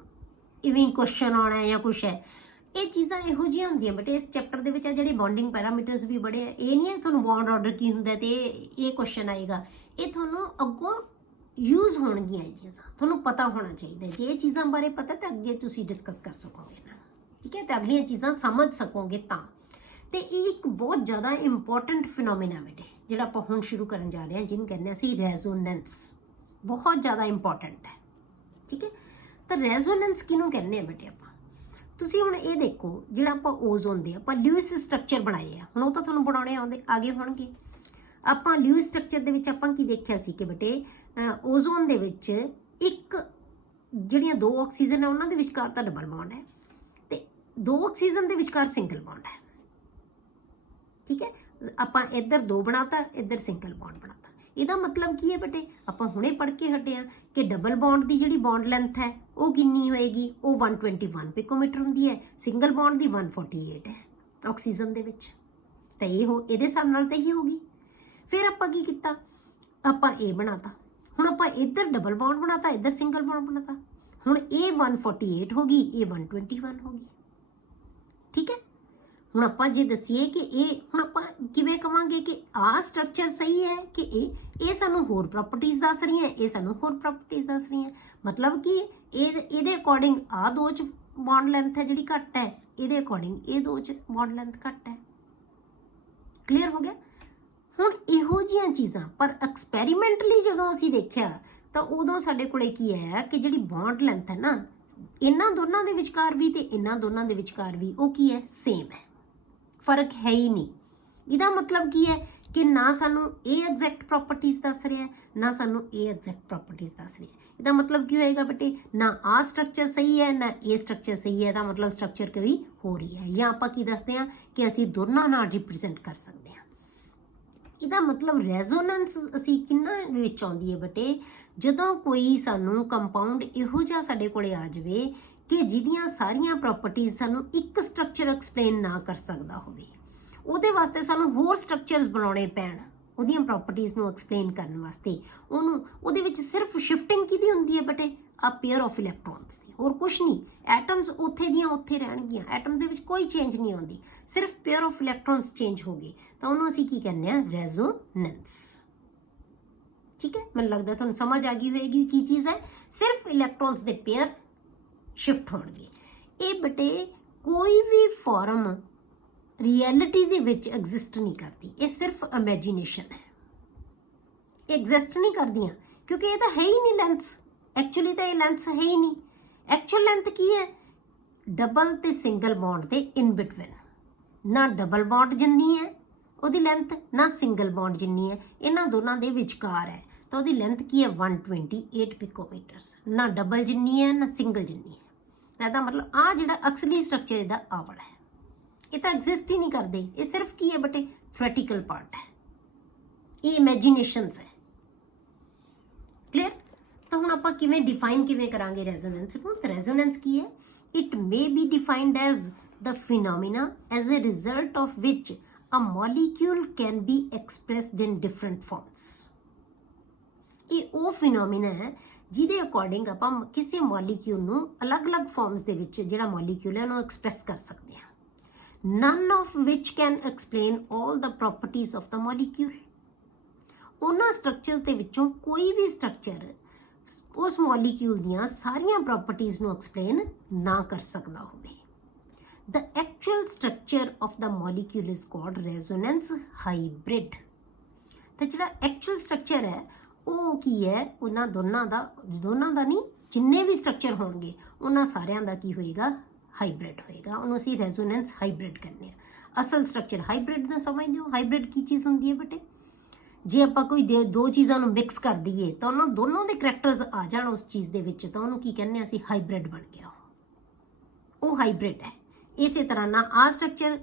ਇਵੇਂ ਕੁਐਸਚਨ ਆਉਣਾ ਜਾਂ ਕੁਛ ਹੈ, ਇਹ ਚੀਜ਼ਾਂ ਇਹੋ ਜਿਹੀਆਂ ਹੁੰਦੀਆਂ ਬਟ ਇਸ ਚੈਪਟਰ ਦੇ ਵਿੱਚ ਆ ਜਿਹੜੇ ਬੌਂਡਿੰਗ ਪੈਰਾਮੀਟਰਸ ਵੀ ਬੜੇ ਆ। ਇਹ ਨਹੀਂ ਹੈ ਤੁਹਾਨੂੰ ਬੌਂਡ ਆਰਡਰ ਕੀ ਹੁੰਦਾ ਤੇ ਇਹ ਕੁਐਸਚਨ ਆਏਗਾ, ਇਹ ਤੁਹਾਨੂੰ ਅੱਗੋਂ ਯੂਜ਼ ਹੋਣਗੀਆਂ ਇਹ ਚੀਜ਼ਾਂ, ਤੁਹਾਨੂੰ ਪਤਾ ਹੋਣਾ ਚਾਹੀਦਾ। ਜੇ ਇਹ ਚੀਜ਼ਾਂ ਬਾਰੇ ਪਤਾ ਤਾਂ ਅੱਗੇ ਤੁਸੀਂ ਡਿਸਕਸ ਕਰ ਸਕੋਗੇ ਨਾ। ਠੀਕ ਹੈ, ਤਾਂ ਅਗਲੀਆਂ ਚੀਜ਼ਾਂ ਸਮਝ ਸਕੋਗੇ ਤਾਂ। ਤੇ ਇਹ ਇੱਕ ਬਹੁਤ ਜ਼ਿਆਦਾ ਇੰਪੋਰਟੈਂਟ ਫਿਨੋਮੀਨਾ ਬੇਟੇ ਜਿਹੜਾ ਆਪਾਂ ਹੁਣ ਸ਼ੁਰੂ ਕਰਨ ਜਾ ਰਹੇ ਹਾਂ, ਜਿਹਨੂੰ ਕਹਿੰਦੇ ਅਸੀਂ ਰੈਜ਼ੋਨੈਂਸ। ਬਹੁਤ ਜ਼ਿਆਦਾ ਇੰਪੋਰਟੈਂਟ ਹੈ। ਠੀਕ ਹੈ, ਤਾਂ ਰੈਜ਼ੋਨੈਂਸ ਕਿਹਨੂੰ ਕਹਿੰਦੇ ਆ ਬੇਟੇ ਆਪਾਂ? ਤੁਸੀਂ ਹੁਣ ਇਹ ਦੇਖੋ ਜਿਹੜਾ ਆਪਾਂ ਓਜ਼ੋਨ ਦੇ ਆਪਾਂ ਲਿਊਇਸ ਸਟਰਕਚਰ ਬਣਾਏ ਆ, ਹੁਣ ਉਹ ਤਾਂ ਤੁਹਾਨੂੰ ਬਣਾਉਣੇ ਆਗੇ ਹੋਣਗੇ। ਆਪਾਂ ਲਿਊਇਸ ਸਟਰਕਚਰ ਦੇ ਵਿੱਚ ਆਪਾਂ ਕੀ ਦੇਖਿਆ ਸੀ ਕਿ ਬੇਟੇ ਓਜ਼ੋਨ ਦੇ ਵਿੱਚ ਇੱਕ ਜਿਹੜੀਆਂ 2 ਆਕਸੀਜਨ ਹੈ ਉਹਨਾਂ ਦੇ ਵਿਚਕਾਰ ਤਾਂ ਡਬਲ ਬੌਂਡ ਹੈ ਤੇ 2 ਆਕਸੀਜਨ ਦੇ ਵਿਚਕਾਰ ਸਿੰਗਲ ਬੌਂਡ ਹੈ। ਠੀਕ ਹੈ, ਆਪਾਂ ਇੱਧਰ 2 ਬਣਾਤਾ, ਇੱਧਰ ਸਿੰਗਲ ਬੌਂਡ ਬਣਾਤਾ। ਇਹਦਾ ਮਤਲਬ ਕੀ ਹੈ ਬੇਟੇ? ਆਪਾਂ ਹੁਣੇ ਪੜ੍ਹ ਕੇ ਹਟੇ ਆ ਕਿ ਡਬਲ ਬੌਂਡ ਦੀ ਜਿਹੜੀ ਬੌਂਡ ਲੈਂਥ ਹੈ ਉਹ ਕਿੰਨੀ ਹੋਏਗੀ? ਉਹ 121 ਪਿਕੋਮੀਟਰ ਹੁੰਦੀ ਹੈ। ਸਿੰਗਲ ਬੌਂਡ ਦੀ 148 ਹੈ ਆਕਸੀਜਨ ਦੇ ਵਿੱਚ। ਤਾਂ ਇਹਦੇ ਹਿਸਾਬ ਨਾਲ ਤਾਂ ਇਹੀ ਹੋਗੀ। ਫਿਰ ਆਪਾਂ ਕੀ ਕੀਤਾ? ਆਪਾਂ ਇਹ ਬਣਾਤਾ। ਹੁਣ ਆਪਾਂ ਇੱਧਰ ਡਬਲ ਬੌਂਡ ਬਣਾਤਾ, ਇੱਧਰ ਸਿੰਗਲ ਬੌਂਡ ਬਣਾਤਾ। ਹੁਣ ਇਹ 148 ਹੋ ਗਈ, ਇਹ 121 ਹੋ ਗਈ। ਠੀਕ ਹੈ, ਹੁਣ ਆਪਾਂ ਜੇ ਦੱਸੀਏ ਕਿ ਇਹ ਹੁਣ ਆਪਾਂ ਕਿਵੇਂ ਕਵਾਂਗੇ ਕਿ ਆਹ ਸਟਰਕਚਰ ਸਹੀ ਹੈ ਕਿ ਇਹ ਸਾਨੂੰ ਹੋਰ ਪ੍ਰੋਪਰਟੀਜ਼ ਦੱਸ ਰਹੀਆਂ, ਇਹ ਸਾਨੂੰ ਹੋਰ ਪ੍ਰੋਪਰਟੀਜ਼ ਦੱਸ ਰਹੀਆਂ। ਮਤਲਬ ਕਿ ਇਹਦੇ ਅਕੋਰਡਿੰਗ ਆਹ 2 'ਚ ਬੌਂਡ ਲੈਂਥ ਹੈ ਜਿਹੜੀ ਘੱਟ ਹੈ, ਇਹਦੇ ਅਕੋਰਡਿੰਗ ਇਹ 2 'ਚ ਬੌਂਡ ਲੈਂਥ ਘੱਟ ਹੈ। ਕਲੀਅਰ ਹੋ ਗਿਆ? ਹੁਣ ਇਹੋ ਜਿਹੀਆਂ ਚੀਜ਼ਾਂ ਪਰ ਐਕਸਪੈਰੀਮੈਂਟਲੀ ਜਦੋਂ ਅਸੀਂ ਦੇਖਿਆ ਤਾਂ ਉਦੋਂ ਸਾਡੇ ਕੋਲੇ ਕੀ ਹੈ ਕਿ ਜਿਹੜੀ ਬੌਂਡ ਲੈਂਥ ਹੈ ਨਾ ਇਹਨਾਂ ਦੋਨਾਂ ਦੇ ਵਿਚਕਾਰ ਵੀ ਤੇ ਇਹਨਾਂ ਦੋਨਾਂ ਦੇ ਵਿਚਕਾਰ ਵੀ ਉਹ ਕੀ ਹੈ? ਸੇਮ ਹੈ, ਫਰਕ ਹੈ ਹੀ ਨਹੀਂ। ਇਹਦਾ ਮਤਲਬ ਕੀ ਹੈ ਕਿ ਨਾ ਸਾਨੂੰ ਇਹ ਐਗਜ਼ੈਕਟ ਪ੍ਰੋਪਰਟੀਜ਼ ਦੱਸ ਰਿਹਾ ਨਾ ਸਾਨੂੰ ਇਹ ਐਗਜ਼ੈਕਟ ਪ੍ਰੋਪਰਟੀਜ਼ ਦੱਸ ਰਿਹਾ। ਇਹਦਾ ਮਤਲਬ ਕੀ ਹੋਏਗਾ ਬੇਟੇ? ਨਾ ਆਹ ਸਟਰਕਚਰ ਸਹੀ ਹੈ ਨਾ ਇਹ ਸਟਰਕਚਰ ਸਹੀ ਹੈ, ਇਹਦਾ ਮਤਲਬ ਸਟਰਕਚਰ ਕੋਈ ਹੋ ਰਹੀ ਹੈ। ਜਾਂ ਆਪਾਂ ਕੀ ਦੱਸਦੇ ਹਾਂ ਕਿ ਅਸੀਂ ਦੋਨਾਂ ਨਾਲ ਰਿਪਰੈਜ਼ੈਂਟ ਕਰ ਸਕਦੇ ਹਾਂ। ਇਹਦਾ ਮਤਲਬ ਰੈਜ਼ੋਨੈਂਸ ਅਸੀਂ ਕਿੰਨਾ ਵਿੱਚ ਆਉਂਦੀ ਹੈ ਬੇਟੇ? ਜਦੋਂ ਕੋਈ ਸਾਨੂੰ ਕੰਪਾਊਂਡ ਇਹੋ ਜਿਹਾ ਸਾਡੇ ਕੋਲੇ ਆ ਜਾਵੇ ਕਿ ਜਿਹਦੀਆਂ ਸਾਰੀਆਂ ਪ੍ਰੋਪਰਟੀਜ਼ ਸਾਨੂੰ ਇੱਕ ਸਟਰਕਚਰ ਐਕਸਪਲੇਨ ਨਾ ਕਰ ਸਕਦਾ ਹੋਵੇ, ਉਹਦੇ ਵਾਸਤੇ ਸਾਨੂੰ ਹੋਰ ਸਟਰਕਚਰਸ ਬਣਾਉਣੇ ਪੈਣ ਉਹਦੀਆਂ ਪ੍ਰੋਪਰਟੀਜ਼ ਨੂੰ ਐਕਸਪਲੇਨ ਕਰਨ ਵਾਸਤੇ। ਉਹਦੇ ਵਿੱਚ ਸਿਰਫ ਸ਼ਿਫਟਿੰਗ ਕਿਹਦੀ ਹੁੰਦੀ ਹੈ ਬੇਟੇ? ਆ ਪੇਅਰ ਆਫ ਇਲੈਕਟ੍ਰੋਨਸ ਦੀ, ਹੋਰ ਕੁਛ ਨਹੀਂ। ਐਟਮਸ ਉੱਥੇ ਦੀਆਂ ਉੱਥੇ ਰਹਿਣਗੀਆਂ, ਐਟਮ ਦੇ ਵਿੱਚ ਕੋਈ ਚੇਂਜ ਨਹੀਂ ਆਉਂਦੀ, ਸਿਰਫ ਪੇਅਰ ਆਫ ਇਲੈਕਟ੍ਰੋਨਸ ਚੇਂਜ ਹੋ ਗਏ ਤਾਂ ਉਹਨੂੰ ਅਸੀਂ ਕੀ ਕਹਿੰਦੇ ਆ? ਰੈਜ਼ੋਨੈਂਸ। ਠੀਕ ਹੈ, ਮੈਨੂੰ ਲੱਗਦਾ ਤੁਹਾਨੂੰ ਸਮਝ ਆ ਗਈ ਹੋਏਗੀ ਕੀ ਚੀਜ਼ ਹੈ। ਸਿਰਫ ਇਲੈਕਟ੍ਰੋਨਸ ਦੇ ਪੇਅਰ ਸ਼ਿਫਟ ਹੋਣਗੇ। ਇਹ ਬੇਟੇ ਕੋਈ ਵੀ ਫਾਰਮ ਰਿਐਲਿਟੀ ਦੇ ਵਿੱਚ ਐਗਜ਼ਿਸਟ ਨਹੀਂ ਕਰਦੀ, ਇਹ ਸਿਰਫ ਇਮੇਜਿਨੇਸ਼ਨ ਹੈ। ਇਹ ਐਗਜ਼ਿਸਟ ਨਹੀਂ ਕਰਦੀਆਂ ਕਿਉਂਕਿ ਇਹ ਤਾਂ ਹੈ ਹੀ ਨਹੀਂ ਲੈਂਥਸ। ਐਕਚੁਅਲੀ ਤਾਂ ਇਹ ਲੈਂਥਸ ਹੈ ਹੀ ਨਹੀਂ। ਐਕਚੁਅਲ ਲੈਂਥ ਕੀ ਹੈ? ਡਬਲ ਤੇ ਸਿੰਗਲ ਬੌਂਡ ਦੇ ਇਨ ਬਿਟਵੀਨ। ਨਾ ਡਬਲ ਬੌਂਡ ਜਿੰਨੀ ਹੈ ਉਹਦੀ ਲੈਂਥ, ਨਾ ਸਿੰਗਲ ਬੌਂਡ ਜਿੰਨੀ ਹੈ, ਇਹਨਾਂ ਦੋਨਾਂ ਦੇ ਵਿਚਕਾਰ ਹੈ ਤਾਂ ਉਹਦੀ ਲੈਂਥ ਕੀ ਹੈ? 128 ਪਿਕੋਮੀਟਰਸ। ਨਾ ਡਬਲ ਜਿੰਨੀ ਹੈ ਨਾ ਸਿੰਗਲ ਜਿੰਨੀ ਹੈ। ਤਾਂ ਇਹਦਾ ਮਤਲਬ ਆਹ ਜਿਹੜਾ ਅਕਸਲੀ ਸਟਰਕਚਰ ਇਹਦਾ ਆਹ ਵਾਲਾ ਹੈ। ਇਹ ਤਾਂ ਐਗਜ਼ਿਸਟ ਹੀ ਨਹੀਂ ਕਰਦੇ। ਇਹ ਸਿਰਫ ਕੀ ਹੈ ਬੇਟੇ? ਥਿਓਰੈਟੀਕਲ ਪਾਰਟ ਹੈ, ਇਹ ਇਮੇਜਿਨੇਸ਼ਨਸ ਹੈ। ਕਲੀਅਰ? ਤਾਂ ਹੁਣ ਆਪਾਂ ਡਿਫਾਈਨ ਕਰਾਂਗੇ ਰੈਜ਼ੋਨੈਂਸ ਨੂੰ? ਤਾਂ ਰੈਜ਼ੋਨੈਂਸ ਕੀ ਹੈ? It may be defined as the phenomena as a result of which a molecule can be expressed in different forms. ਇਹ ਉਹ ਫਿਨੋਮੀਨਾ ਹੈ ਜਿਹਦੇ ਅਕੋਰਡਿੰਗ ਆਪਾਂ ਕਿਸੇ ਮੋਲੀਕਿਊਲ ਨੂੰ ਅਲੱਗ-ਅਲੱਗ ਫਾਰਮਸ ਦੇ ਵਿੱਚ ਜਿਹੜਾ ਮੋਲੀਕਿਊਲ ਹੈ ਉਹਨੂੰ ਐਕਸਪ੍ਰੈਸ ਕਰ ਸਕਦੇ ਹਾਂ, none of which can explain all the properties of the molecule. ਉਹਨਾਂ ਸਟਰਕਚਰਸ ਦੇ ਵਿੱਚੋਂ ਕੋਈ ਵੀ ਸਟਰਕਚਰ ਉਸ ਮੋਲੀਕਿਊਲ ਦੀਆਂ ਸਾਰੀਆਂ ਪ੍ਰੋਪਰਟੀਜ਼ ਨੂੰ ਐਕਸਪਲੇਨ ਨਾ ਕਰ ਸਕਦਾ ਹੋਵੇ। The actual structure of the molecule is called resonance hybrid. ਤੇ ਜਿਹੜਾ ਐਕਚੁਅਲ ਸਟਰਕਚਰ ਹੈ ਉਹ ਕੀ ਹੈ, ਉਹਨਾਂ ਦੋਨਾਂ ਦਾ ਨਹੀਂ, ਜਿੰਨੇ ਵੀ ਸਟਰਕਚਰ ਹੋਣਗੇ ਉਹਨਾਂ ਸਾਰਿਆਂ ਦਾ ਕੀ ਹੋਏਗਾ, ਹਾਈਬ੍ਰਿਡ ਹੋਏਗਾ। ਉਹਨੂੰ ਅਸੀਂ ਰੈਜ਼ੋਨੈਂਸ ਹਾਈਬ੍ਰਿਡ ਕਹਿੰਦੇ ਹਾਂ। ਅਸਲ ਸਟਰਕਚਰ ਹਾਈਬ੍ਰਿਡ ਦਾ ਸਮਝਦੇ ਹੋ। ਹਾਈਬ੍ਰਿਡ ਕੀ ਚੀਜ਼ ਹੁੰਦੀ ਹੈ ਬੇਟੇ? ਜੇ ਆਪਾਂ ਕੋਈ ਦੋ ਚੀਜ਼ਾਂ ਨੂੰ ਮਿਕਸ ਕਰ ਦਈਏ ਤਾਂ ਉਹਨਾਂ ਦੋਨੋਂ ਦੇ ਕਰੈਕਟਰਸ ਆ ਜਾਣ ਉਸ ਚੀਜ਼ ਦੇ ਵਿੱਚ, ਤਾਂ ਉਹਨੂੰ ਕੀ ਕਹਿੰਦੇ ਹਾਂ ਅਸੀਂ, ਹਾਈਬ੍ਰਿਡ ਬਣ ਗਿਆ। ਉਹ ਹਾਈਬ੍ਰਿਡ ਹੈ। ਇਸੇ ਤਰ੍ਹਾਂ ਨਾ ਆਹ ਸਟਰਕਚਰ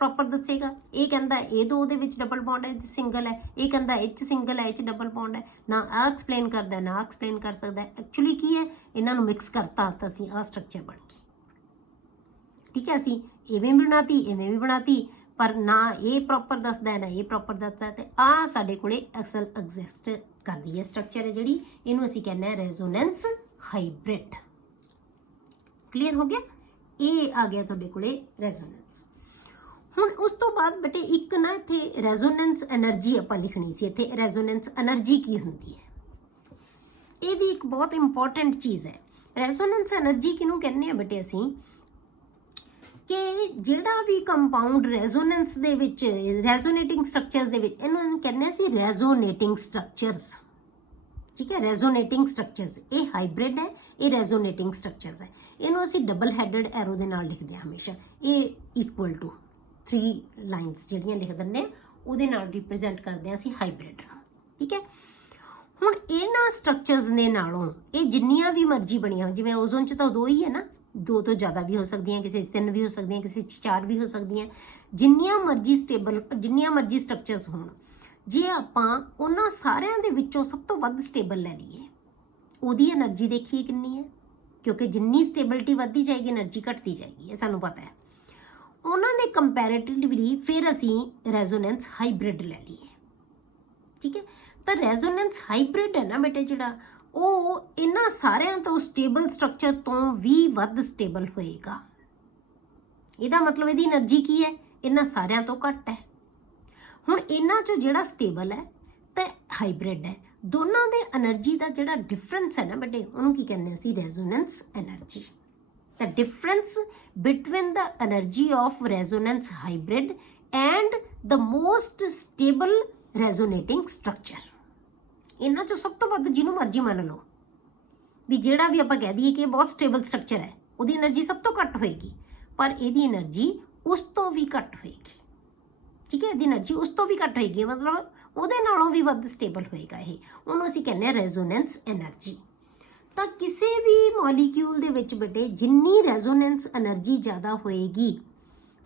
ਪ੍ਰੋਪਰ ਦੱਸੇਗਾ, ਇਹ ਕਹਿੰਦਾ ਇਹ ਦੋ ਦੇ ਵਿੱਚ ਡਬਲ ਬੌਂਡ ਹੈ, ਸਿੰਗਲ ਹੈ, ਇਹ ਕਹਿੰਦਾ ਇਹ 'ਚ ਸਿੰਗਲ ਹੈ, ਇਹ 'ਚ ਡਬਲ ਬੌਂਡ ਹੈ, ਨਾ ਆਹ ਐਕਸਪਲੇਨ ਕਰਦਾ ਨਾ ਐਕਸਪਲੇਨ ਕਰ ਸਕਦਾ। ਐਕਚੁਅਲੀ ਕੀ ਹੈ, ਇਹਨਾਂ ਨੂੰ ਮਿਕਸ ਕਰਤਾ ਤਾਂ ਅਸੀਂ ਆਹ ਸਟਰਕਚਰ ਬਣ ਗਈ। ਠੀਕ ਹੈ, ਅਸੀਂ ਇਵੇਂ ਵੀ ਬਣਾਤੀ, ਇਵੇਂ ਵੀ ਬਣਾਤੀ, ਪਰ ਨਾ ਇਹ ਪ੍ਰੋਪਰ ਦੱਸਦਾ ਨਾ ਇਹ ਪ੍ਰੋਪਰ ਦੱਸਦਾ, ਤੇ ਆਹ ਸਾਡੇ ਕੋਲੇ ਅਸਲ ਐਗਜ਼ਿਸਟ ਕਰਦੀ ਹੈ ਸਟਰਕਚਰ ਹੈ ਜਿਹੜੀ, ਇਹਨੂੰ ਅਸੀਂ ਕਹਿੰਦੇ ਹਾਂ ਰੈਜ਼ੋਨੈਂਸ ਹਾਈਬ੍ਰਿਡ। ਕਲੀਅਰ ਹੋ ਗਿਆ? ਇਹ ਆ ਗਿਆ ਤੁਹਾਡੇ ਕੋਲੇ ਰੈਜ਼ੋਨੈਂਸ। ਹੁਣ ਉਸ ਤੋਂ ਬਾਅਦ ਬੇਟੇ ਇੱਕ ਨਾ ਇੱਥੇ ਰੈਜ਼ੋਨੈਂਸ ਐਨਰਜੀ ਆਪਾਂ ਲਿਖਣੀ ਸੀ। ਇੱਥੇ ਰੈਜ਼ੋਨੈਂਸ ਐਨਰਜੀ ਕੀ ਹੁੰਦੀ ਹੈ, ਇਹ ਵੀ ਇੱਕ ਬਹੁਤ ਇੰਪੋਰਟੈਂਟ ਚੀਜ਼ ਹੈ। ਰੈਜ਼ੋਨੈਂਸ ਐਨਰਜੀ ਕਿਹਨੂੰ ਕਹਿੰਦੇ ਆ ਬੇਟੇ ਅਸੀਂ, ਕਿ ਜਿਹੜਾ ਵੀ ਕੰਪਾਊਂਡ ਰੈਜ਼ੋਨੈਂਸ ਦੇ ਵਿੱਚ, ਰੈਜ਼ੋਨੇਟਿੰਗ ਸਟਰਕਚਰਸ ਦੇ ਵਿੱਚ, ਇਹਨੂੰ ਕਹਿੰਦੇ ਅਸੀਂ ਰੈਜ਼ੋਨੇਟਿੰਗ ਸਟਰਕਚਰਸ। ਠੀਕ ਹੈ, ਰੈਜ਼ੋਨੇਟਿੰਗ ਸਟਰਕਚਰਸ। ਇਹ ਹਾਈਬ੍ਰਿਡ ਹੈ, ਇਹ ਰੈਜ਼ੋਨੇਟਿੰਗ ਸਟਰਕਚਰਸ ਹੈ। ਇਹਨੂੰ ਅਸੀਂ ਡਬਲ ਹੈਡਡ ਐਰੋ ਦੇ ਨਾਲ ਲਿਖਦੇ ਹਾਂ ਹਮੇਸ਼ਾ। ਇਹ ਇਕੁਅਲ ਟੂ 3 ਲਾਈਨਸ ਜਿਹੜੀਆਂ ਲਿਖ ਦਿੰਦੇ ਆ ਉਹਦੇ ਨਾਲ ਰਿਪਰੈਜ਼ੈਂਟ ਕਰਦੇ ਹਾਂ ਅਸੀਂ ਹਾਈਬ੍ਰਿਡ। ਠੀਕ ਹੈ, ਹੁਣ ਇਹਨਾਂ ਸਟਰਕਚਰਸ ਦੇ ਨਾਲੋਂ ਇਹ ਜਿੰਨੀਆਂ ਵੀ ਮਰਜ਼ੀ ਬਣੀਆਂ, ਜਿਵੇਂ ਓਜ਼ੋਨ 'ਚ ਤਾਂ 2 ਹੀ ਹੈ ਨਾ, 2 ਤੋਂ ਜ਼ਿਆਦਾ ਵੀ ਹੋ ਸਕਦੀਆਂ, ਕਿਸੇ 'ਚ 3 ਵੀ ਹੋ ਸਕਦੀਆਂ, ਕਿਸੇ 'ਚ 4 ਵੀ ਹੋ ਸਕਦੀਆਂ। ਜਿੰਨੀਆਂ ਮਰਜ਼ੀ ਸਟੇਬਲ, ਜਿੰਨੀਆਂ ਮਰਜ਼ੀ ਸਟਰਕਚਰਸ ਹੋਣ, ਜੇ ਆਪਾਂ ਉਹਨਾਂ ਸਾਰਿਆਂ ਦੇ ਵਿੱਚੋਂ ਸਭ ਤੋਂ ਵੱਧ ਸਟੇਬਲ ਲੈ ਲਈਏ, ਉਹਦੀ એનર્ਜੀ ਦੇਖੀਏ ਕਿੰਨੀ ਹੈ, ਕਿਉਂਕਿ ਜਿੰਨੀ ਸਟੇਬਿਲਿਟੀ ਵੱਧਦੀ ਜਾਏਗੀ એનર્ਜੀ ਘਟਦੀ ਜਾਏਗੀ, ਇਹ ਸਾਨੂੰ ਪਤਾ ਹੈ। ਉਹਨਾਂ ਦੇ ਕੰਪੈਰੇਟਿਵਲੀ ਫਿਰ ਅਸੀਂ ਰੈਜ਼ੋਨੈਂਸ ਹਾਈਬ੍ਰਿਡ ਲੈ ਲਈਏ। ਠੀਕ ਹੈ, ਤਾਂ ਰੈਜ਼ੋਨੈਂਸ ਹਾਈਬ੍ਰਿਡ ਹੈ ਨਾ ਬੇਟੇ ਜਿਹੜਾ, ਉਹ ਇਹਨਾਂ ਸਾਰਿਆਂ ਤੋਂ ਸਟੇਬਲ ਸਟਰਕਚਰ ਤੋਂ ਵੀ ਵੱਧ ਸਟੇਬਲ ਹੋਏਗਾ। ਇਹਦਾ ਮਤਲਬ ਇਹਦੀ એનર્ਜੀ ਕੀ ਹੈ, ਇਹਨਾਂ ਸਾਰਿਆਂ ਤੋਂ ਘੱਟ ਹੈ। ਹੁਣ ਇਹਨਾਂ 'ਚੋਂ ਜਿਹੜਾ ਸਟੇਬਲ ਹੈ ਤੇ ਹਾਈਬ੍ਰਿਡ ਹੈ, ਦੋਨਾਂ ਦੇ એનર્ਜੀ ਦਾ ਜਿਹੜਾ ਡਿਫਰੈਂਸ ਹੈ ਨਾ ਬੇਟੇ, ਉਹਨੂੰ ਕੀ ਕਹਿੰਦੇ ਅਸੀਂ, resonance energy. The difference between the energy of resonance hybrid and the most stable resonating structure. ਇਹਨਾਂ 'ਚੋਂ ਸਭ ਤੋਂ ਵੱਧ ਜਿਹਨੂੰ ਮਰਜ਼ੀ ਮੰਨ ਲਓ ਵੀ ਜਿਹੜਾ ਵੀ ਆਪਾਂ ਕਹਿ ਦਈਏ ਕਿ ਇਹ ਬਹੁਤ ਸਟੇਬਲ ਸਟਰਕਚਰ ਹੈ, ਉਹਦੀ એનર્ਜੀ ਸਭ ਤੋਂ ਘੱਟ ਹੋਏਗੀ, ਪਰ ਇਹਦੀ એનર્ਜੀ ਉਸ ਤੋਂ ਵੀ ਘੱਟ ਹੋਏਗੀ। ਠੀਕ ਹੈ, ਇਹਦੀ એનર્ਜੀ ਉਸ ਤੋਂ ਵੀ ਘੱਟ ਹੋਏਗੀ, ਮਤਲਬ ਉਹਦੇ ਨਾਲੋਂ ਵੀ ਵੱਧ ਸਟੇਬਲ ਹੋਏਗਾ ਇਹ, ਉਹਨੂੰ ਅਸੀਂ ਕਹਿੰਦੇ ਹਾਂ ਰੈਜ਼ੋਨੈਂਸ એનર્ਜੀ। ਤਾਂ ਕਿਸੇ ਵੀ ਮੋਲੀਕਿਊਲ ਦੇ ਵਿੱਚ ਬੇਟੇ ਜਿੰਨੀ ਰੈਜ਼ੋਨੈਂਸ એનર્ਜੀ ਜ਼ਿਆਦਾ ਹੋਏਗੀ,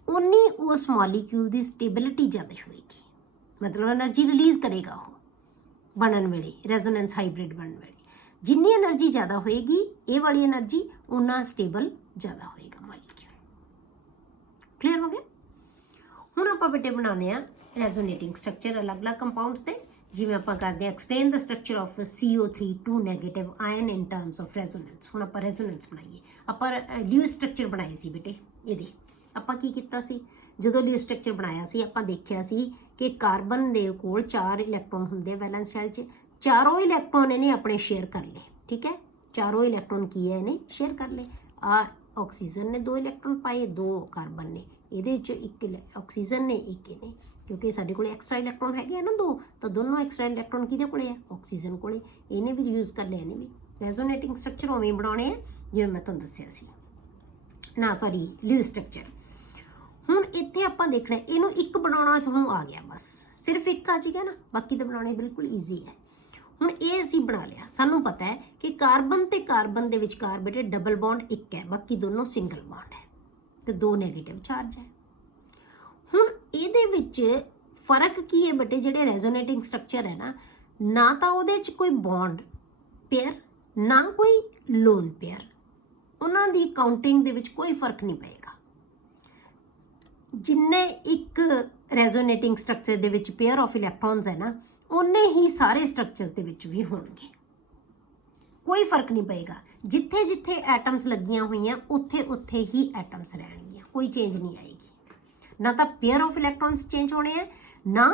ਉਨੀ ਉਸ ਮੋਲੀਕਿਊਲ ਦੀ ਸਟੇਬਿਲਿਟੀ ਜ਼ਿਆਦਾ ਹੋਏਗੀ, ਮਤਲਬ એનર્ਜੀ ਰਿਲੀਜ਼ ਕਰੇਗਾ ਉਹ ਬਣਨ ਵੇਲੇ, ਰੈਜ਼ੋਨੈਂਸ ਹਾਈਬ੍ਰਿਡ ਬਣਨ ਵੇਲੇ। ਜਿੰਨੀ એનર્ਜੀ ਜ਼ਿਆਦਾ ਹੋਏਗੀ, ਇਹ ਵਾਲੀ એનર્ਜੀ, ਉਨਾ ਸਟੇਬਲ ਜ਼ਿਆਦਾ ਹੋਏਗਾ ਮੋਲੀਕਿਊਲ। ਕਲੀਅਰ ਹੋ ਗਿਆ? ਹੁਣ ਆਪਾਂ ਬੇਟੇ ਬਣਾਉਂਦੇ ਆ ਰੈਜ਼ੋਨੇਟਿੰਗ ਸਟਰਕਚਰ ਅਲੱਗ-ਅਲੱਗ ਕੰਪਾਊਂਡਸ ਦੇ, ਜਿਵੇਂ ਆਪਾਂ ਕਰਦੇ ਹਾਂ explain the structure of CO3 2 negative ion in terms of resonance. ਹੁਣ ਆਪਾਂ ਰੈਜ਼ੋਨੈਂਸ ਬਣਾਈਏ। ਆਪਾਂ ਲਿਊਇਸ ਸਟਰਕਚਰ ਬਣਾਏ ਸੀ ਬੇਟੇ ਇਹਦੇ। ਆਪਾਂ ਕੀ ਕੀਤਾ ਸੀ, ਜਦੋਂ ਲਿਊਇਸ ਸਟਰਕਚਰ ਬਣਾਇਆ ਸੀ ਆਪਾਂ ਦੇਖਿਆ ਸੀ ਕਿ ਕਾਰਬਨ ਦੇ ਕੋਲ 4 ਇਲੈਕਟ੍ਰੋਨ ਹੁੰਦੇ ਆ ਵੈਲੈਂਸ ਸ਼ੈਲ 'ਚ, ਚਾਰੋਂ ਇਲੈਕਟ੍ਰੋਨ ਇਹਨੇ ਆਪਣੇ ਸ਼ੇਅਰ ਕਰ ਲਏ। ਠੀਕ ਹੈ, ਚਾਰੋਂ ਇਲੈਕਟ੍ਰੋਨ ਕੀ ਹੈ, ਇਹਨੇ ਸ਼ੇਅਰ ਕਰ ਲਏ। ਆ ਆਕਸੀਜਨ ਨੇ 2 ਇਲੈਕਟ੍ਰੋਨ ਪਾਏ, 2 ਕਾਰਬਨ ਨੇ, ਇਹਦੇ ਵਿੱਚ 1 ਆਕਸੀਜਨ ਨੇ, 1 ਇਹਨੇ, ਕਿਉਂਕਿ ਸਾਡੇ ਕੋਲੇ ਐਕਸਟਰਾ ਇਲੈਕਟ੍ਰੋਨ ਹੈਗੇ ਆ ਨਾ 2, ਤਾਂ ਦੋਨੋਂ ਐਕਸਟਰਾ ਇਲੈਕਟ੍ਰੋਨ ਕਿਹਦੇ ਕੋਲੇ ਆ, ਆਕਸੀਜਨ ਕੋਲੇ। ਇਹਨੇ ਵੀ ਯੂਜ਼ ਕਰ ਲਿਆ, ਇਹਨੇ ਵੀ। ਰੈਜ਼ੋਨੇਟਿੰਗ ਸਟਰਕਚਰ ਉਵੇਂ ਬਣਾਉਣੇ ਆ ਜਿਵੇਂ ਮੈਂ ਤੁਹਾਨੂੰ ਦੱਸਿਆ ਸੀ ਨਾ, ਸੌਰੀ ਲਿਊਇਸ ਸਟਰਕਚਰ। ਹੁਣ ਇੱਥੇ ਆਪਾਂ ਦੇਖਣਾ ਇਹਨੂੰ ਇੱਕ ਬਣਾਉਣਾ ਤੁਹਾਨੂੰ ਆ ਗਿਆ, ਬਸ ਸਿਰਫ ਇੱਕ ਆ ਜਾਏਗਾ ਨਾ, ਬਾਕੀ ਤਾਂ ਬਣਾਉਣੇ ਬਿਲਕੁਲ ਈਜ਼ੀ ਹੈ। ਹੁਣ ਇਹ ਅਸੀਂ ਬਣਾ ਲਿਆ, ਸਾਨੂੰ ਪਤਾ ਹੈ ਕਿ ਕਾਰਬਨ ਤੇ ਕਾਰਬਨ ਦੇ ਵਿਚਕਾਰ ਬੇਟੇ ਡਬਲ ਬੌਂਡ 1 ਹੈ, ਬਾਕੀ ਦੋਨੋਂ ਸਿੰਗਲ ਬੌਂਡ ਹੈ, ਤੇ 2 ਨੈਗੇਟਿਵ ਚਾਰਜ ਹੈ। ਹੁਣ ਇਹਦੇ ਵਿੱਚ ਫਰਕ ਕੀ ਹੈ ਬੇਟੇ, ਜਿਹੜੇ ਰੈਜ਼ੋਨੇਟਿੰਗ ਸਟਰਕਚਰ ਹੈ ਨਾ ਤਾਂ ਉਹਦੇ 'ਚ ਕੋਈ ਬੌਂਡ ਪੇਅਰ, ਨਾ ਕੋਈ ਲੋਨ ਪੇਅਰ, ਉਹਨਾਂ ਦੀ ਕਾਊਂਟਿੰਗ ਦੇ ਵਿੱਚ ਕੋਈ ਫਰਕ ਨਹੀਂ ਪਏਗਾ। ਜਿੰਨੇ ਇੱਕ ਰੈਜ਼ੋਨੇਟਿੰਗ ਸਟਰਕਚਰ ਦੇ ਵਿੱਚ ਪੇਅਰ ਆਫ ਇਲੈਕਟ੍ਰੋਨਸ ਹੈ ਨਾ, ਉਨੇ ਹੀ ਸਾਰੇ ਸਟਰਕਚਰਸ ਦੇ ਵਿੱਚ ਵੀ ਹੋਣਗੇ। ਕੋਈ ਫਰਕ ਨਹੀਂ ਪਏਗਾ, ਜਿੱਥੇ ਜਿੱਥੇ ਐਟਮਸ ਲੱਗੀਆਂ ਹੋਈਆਂ ਉੱਥੇ ਉੱਥੇ ਹੀ ਐਟਮਸ ਰਹਿਣਗੀਆਂ, ਕੋਈ ਚੇਂਜ ਨਹੀਂ ਆਏਗੀ। ਨਾ ਤਾਂ ਪੇਅਰ ਆਫ ਇਲੈਕਟ੍ਰੋਨਸ ਚੇਂਜ ਹੋਣੇ ਆ, ਨਾ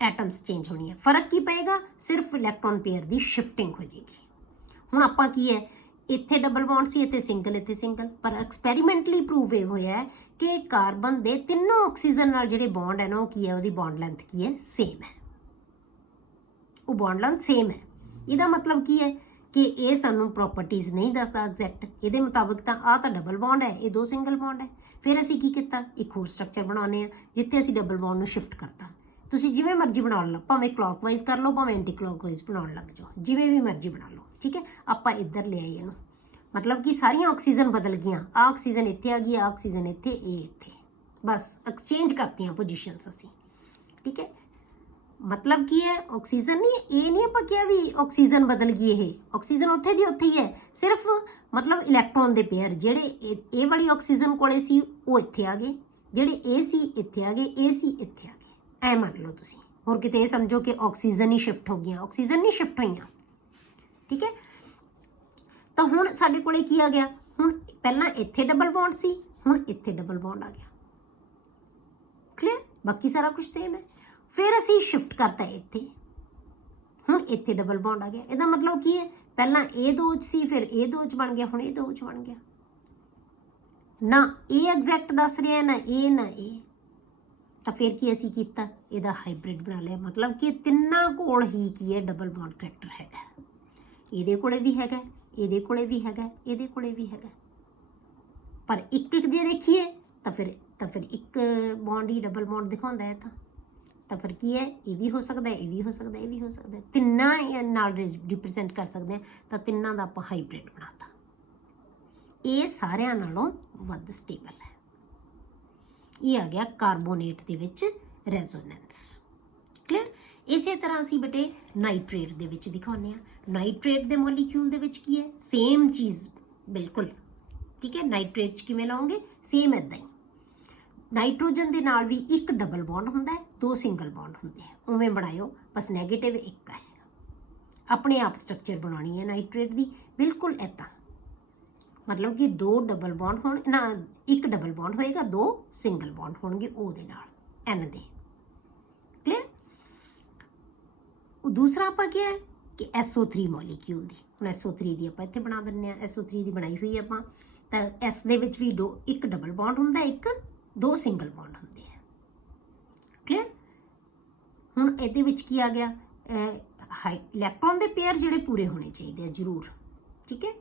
ਐਟਮਸ ਚੇਂਜ ਹੋਣੀ ਹੈ। ਫਰਕ ਕੀ ਪਏਗਾ? ਸਿਰਫ ਇਲੈਕਟ੍ਰੋਨ ਪੇਅਰ ਦੀ ਸ਼ਿਫਟਿੰਗ ਹੋ ਜਾਏਗੀ। ਹੁਣ ਆਪਾਂ ਕੀ ਹੈ, ਇੱਥੇ ਡਬਲ ਬੌਂਡ ਸੀ, ਇੱਥੇ ਸਿੰਗਲ, ਪਰ ਐਕਸਪੈਰੀਮੈਂਟਲੀ ਪ੍ਰੂਵ ਇਹ ਹੋਇਆ ਹੈ ਕਿ ਕਾਰਬਨ ਦੇ ਤਿੰਨੋਂ ਆਕਸੀਜਨ ਨਾਲ ਜਿਹੜੇ ਬੌਂਡ ਹੈ ਨਾ, ਉਹ ਕੀ ਹੈ, ਉਹਦੀ ਬੌਂਡ ਲੈਂਥ ਕੀ ਹੈ, ਸੇਮ ਹੈ। ਉਹ ਬੌਂਡ ਲੈਂਥ ਸੇਮ ਹੈ। ਇਹਦਾ ਮਤਲਬ ਕੀ ਹੈ ਕਿ ਇਹ ਸਾਨੂੰ ਪ੍ਰੋਪਰਟੀਜ਼ ਨਹੀਂ ਦੱਸਦਾ ਐਗਜ਼ੈਕਟ। ਇਹਦੇ ਮੁਤਾਬਕ ਤਾਂ ਆਹ ਤਾਂ ਡਬਲ ਬੌਂਡ ਹੈ, ਇਹ ਦੋ ਸਿੰਗਲ ਬੌਂਡ ਹੈ। ਫਿਰ ਅਸੀਂ ਕੀ ਕੀਤਾ, ਇੱਕ ਹੋਰ ਸਟਰਕਚਰ ਬਣਾਉਂਦੇ ਹਾਂ ਜਿੱਥੇ ਅਸੀਂ ਡਬਲ ਬੌਂਡ ਨੂੰ ਸ਼ਿਫਟ ਕਰਤਾ। ਤੁਸੀਂ ਜਿਵੇਂ ਮਰਜ਼ੀ ਬਣਾਉਣ ਲਓ, ਭਾਵੇਂ ਕਲੌਕਵਾਈਜ਼ ਕਰ ਲਓ, ਭਾਵੇਂ ਐਂਟੀ ਕਲੌਕਵਾਈਜ਼ ਬਣਾਉਣ ਲੱਗ ਜਾਓ, ਜਿਵੇਂ ਵੀ ਮਰਜ਼ੀ ਬਣਾ ਲਓ, ਠੀਕ ਹੈ। ਆਪਾਂ ਇੱਧਰ ਲੈ ਆਏ ਇਹਨੂੰ, ਮਤਲਬ ਕਿ ਸਾਰੀਆਂ ਆਕਸੀਜਨ ਬਦਲ ਗਈਆਂ। ਆਹ ਆਕਸੀਜਨ ਇੱਥੇ ਆ ਗਈ, ਆਹ ਆਕਸੀਜਨ ਇੱਥੇ, ਇਹ ਇੱਥੇ, ਬਸ ਐਕਸਚੇਂਜ ਕਰਤੀਆਂ ਪੋਜੀਸ਼ਨਸ ਅਸੀਂ, ਠੀਕ ਹੈ। ਮਤਲਬ ਕੀ ਹੈ, ਆਕਸੀਜਨ ਨਹੀਂ, ਇਹ ਨਹੀਂ ਆਪਾਂ ਕਿਹਾ ਵੀ ਆਕਸੀਜਨ ਬਦਲ ਗਈ, ਇਹ ਆਕਸੀਜਨ ਉੱਥੇ ਦੀ ਉੱਥੇ ਹੀ ਹੈ। ਸਿਰਫ ਮਤਲਬ ਇਲੈਕਟ੍ਰੋਨ ਦੇ ਪੇਅਰ ਜਿਹੜੇ ਇਹ ਵਾਲੀ ਆਕਸੀਜਨ ਕੋਲੇ ਸੀ ਉਹ ਇੱਥੇ ਆ ਗਏ, ਜਿਹੜੇ ਇਹ ਸੀ ਇੱਥੇ ਆ ਗਏ, ਇਹ ਸੀ ਇੱਥੇ ਆ ਗਏ, ਐ ਮੰਨ ਲਓ ਤੁਸੀਂ। ਹੋਰ ਕਿਤੇ ਇਹ ਸਮਝੋ ਕਿ ਆਕਸੀਜਨ ਹੀ ਸ਼ਿਫਟ ਹੋ ਗਈਆਂ, ਆਕਸੀਜਨ ਨਹੀਂ ਸ਼ਿਫਟ ਹੋਈਆਂ, ਠੀਕ ਹੈ। ਤਾਂ ਹੁਣ ਸਾਡੇ ਕੋਲੇ ਕੀ ਆ ਗਿਆ, ਹੁਣ ਪਹਿਲਾਂ ਇੱਥੇ ਡਬਲ ਬੌਂਡ ਸੀ, ਹੁਣ ਇੱਥੇ ਡਬਲ ਬੌਂਡ ਆ ਗਿਆ, ਕਲੀਅਰ। ਬਾਕੀ ਸਾਰਾ ਕੁਝ ਸੇਮ ਹੈ। ਫਿਰ ਅਸੀਂ ਸ਼ਿਫਟ ਕਰਤਾ ਇੱਥੇ, ਹੁਣ ਇੱਥੇ ਡਬਲ ਬੌਂਡ ਆ ਗਿਆ। ਇਹਦਾ ਮਤਲਬ ਕੀ ਹੈ, ਪਹਿਲਾਂ ਇਹ ਦੋ 'ਚ ਸੀ, ਫਿਰ ਇਹ ਦੋ 'ਚ ਬਣ ਗਿਆ, ਹੁਣ ਇਹ ਦੋ 'ਚ ਬਣ ਗਿਆ। ਨਾ ਇਹ ਐਗਜ਼ੈਕਟ ਦੱਸ ਰਿਹਾ, ਨਾ ਇਹ ਨਾ ਇਹ। ਤਾਂ ਫਿਰ ਕੀ ਅਸੀਂ ਕੀਤਾ, ਇਹਦਾ ਹਾਈਬ੍ਰਿਡ ਬਣਾ ਲਿਆ। ਮਤਲਬ ਕਿ ਤਿੰਨਾਂ ਕੋਲ ਹੀ ਕੀ ਹੈ, ਡਬਲ ਬੌਂਡ ਕਰੈਕਟਰ ਹੈਗਾ। ਇਹਦੇ ਕੋਲੇ ਵੀ ਹੈਗਾ, ਇਹਦੇ ਕੋਲੇ ਵੀ ਹੈਗਾ, ਇਹਦੇ ਕੋਲੇ ਵੀ ਹੈਗਾ। ਪਰ ਇੱਕ ਇੱਕ ਜੇ ਦੇਖੀਏ ਤਾਂ ਫਿਰ ਇੱਕ ਬੌਂਡ ਹੀ ਡਬਲ ਬੌਂਡ ਦਿਖਾਉਂਦਾ ਹੈ। ਤਾਂ ਫਿਰ ਕੀ ਹੈ, ਇਹ ਵੀ ਹੋ ਸਕਦਾ, ਇਹ ਵੀ ਹੋ ਸਕਦਾ, ਇਹ ਵੀ ਹੋ ਸਕਦਾ, ਤਿੰਨਾਂ ਨਾਲ ਰਿਪਰੈਜ਼ੈਂਟ ਕਰ ਸਕਦੇ ਹਾਂ। ਤਾਂ ਤਿੰਨਾਂ ਦਾ ਆਪਾਂ ਹਾਈਬ੍ਰਿਡ ਬਣਾਤਾ। ਇਹ ਸਾਰਿਆਂ ਨਾਲੋਂ ਵੱਧ ਸਟੇਬਲ ਹੈ। ਇਹ ਆ ਗਿਆ ਕਾਰਬੋਨੇਟ ਦੇ ਵਿੱਚ ਰੈਜ਼ੋਨੈਂਸ, ਕਲੀਅਰ। ਇਸੇ ਤਰ੍ਹਾਂ ਅਸੀਂ ਬੇਟੇ ਨਾਈਟ੍ਰੇਟ ਦੇ ਵਿੱਚ ਦਿਖਾਉਂਦੇ ਹਾਂ। ਨਾਈਟ੍ਰੇਟ ਦੇ ਮੋਲੀਕਿਊਲ ਦੇ ਵਿੱਚ ਕੀ ਹੈ, ਸੇਮ ਚੀਜ਼ ਬਿਲਕੁਲ, ਠੀਕ ਹੈ। ਨਾਈਟ੍ਰੇਟ 'ਚ ਕਿਵੇਂ ਲਾਉਂਗੇ, ਸੇਮ ਇੱਦਾਂ ਹੀ। ਨਾਈਟ੍ਰੋਜਨ ਦੇ ਨਾਲ ਵੀ ਇੱਕ ਡਬਲ ਬੌਂਡ ਹੁੰਦਾ ਹੈ, ਦੋ ਸਿੰਗਲ ਬੌਂਡ ਹੁੰਦੇ ਆ, ਉਵੇਂ ਬਣਾਇਓ, ਬਸ ਨੈਗੇਟਿਵ ਇੱਕ ਹੈ। ਆਪਣੇ ਆਪ ਸਟਰਕਚਰ ਬਣਾਉਣੀ ਹੈ ਨਾਈਟ੍ਰੇਟ ਦੀ, ਬਿਲਕੁਲ ਇੱਦਾਂ। ਮਤਲਬ ਕਿ ਦੋ ਡਬਲ ਬੌਂਡ ਹੋਣ ਨਾ, ਇੱਕ ਡਬਲ ਬੌਂਡ ਹੋਏਗਾ, ਦੋ ਸਿੰਗਲ ਬੌਂਡ ਹੋਣਗੇ ਉਹਦੇ ਨਾਲ ਐਨ ਦੇ, ਕਲੀਅਰ। ਦੂਸਰਾ ਆਪਾਂ ਕੀ ਹੈ ਕਿ SO3 ਮੋਲੀਕਿਊਲ ਦੀ, ਹੁਣ SO3 ਦੀ ਆਪਾਂ ਇੱਥੇ ਬਣਾ ਦਿੰਦੇ ਹਾਂ। SO3 ਦੀ ਬਣਾਈ ਹੋਈ ਆਪਾਂ, ਤਾਂ S ਦੇ ਵਿੱਚ ਵੀ ਇੱਕ ਡਬਲ ਬੌਂਡ ਹੁੰਦਾ, ਇੱਕ ਦੋ ਸਿੰਗਲ ਬੌਂਡ ਹੁੰਦੇ ਆ, ਕਲੀਅਰ। ਹੁਣ ਇਹਦੇ ਵਿੱਚ ਕੀ ਆ ਗਿਆ, ਇਲੈਕਟ੍ਰੋਨ ਦੇ ਪੇਅਰ ਜਿਹੜੇ ਪੂਰੇ ਹੋਣੇ ਚਾਹੀਦੇ ਆ ਜ਼ਰੂਰ, ਠੀਕ ਹੈ।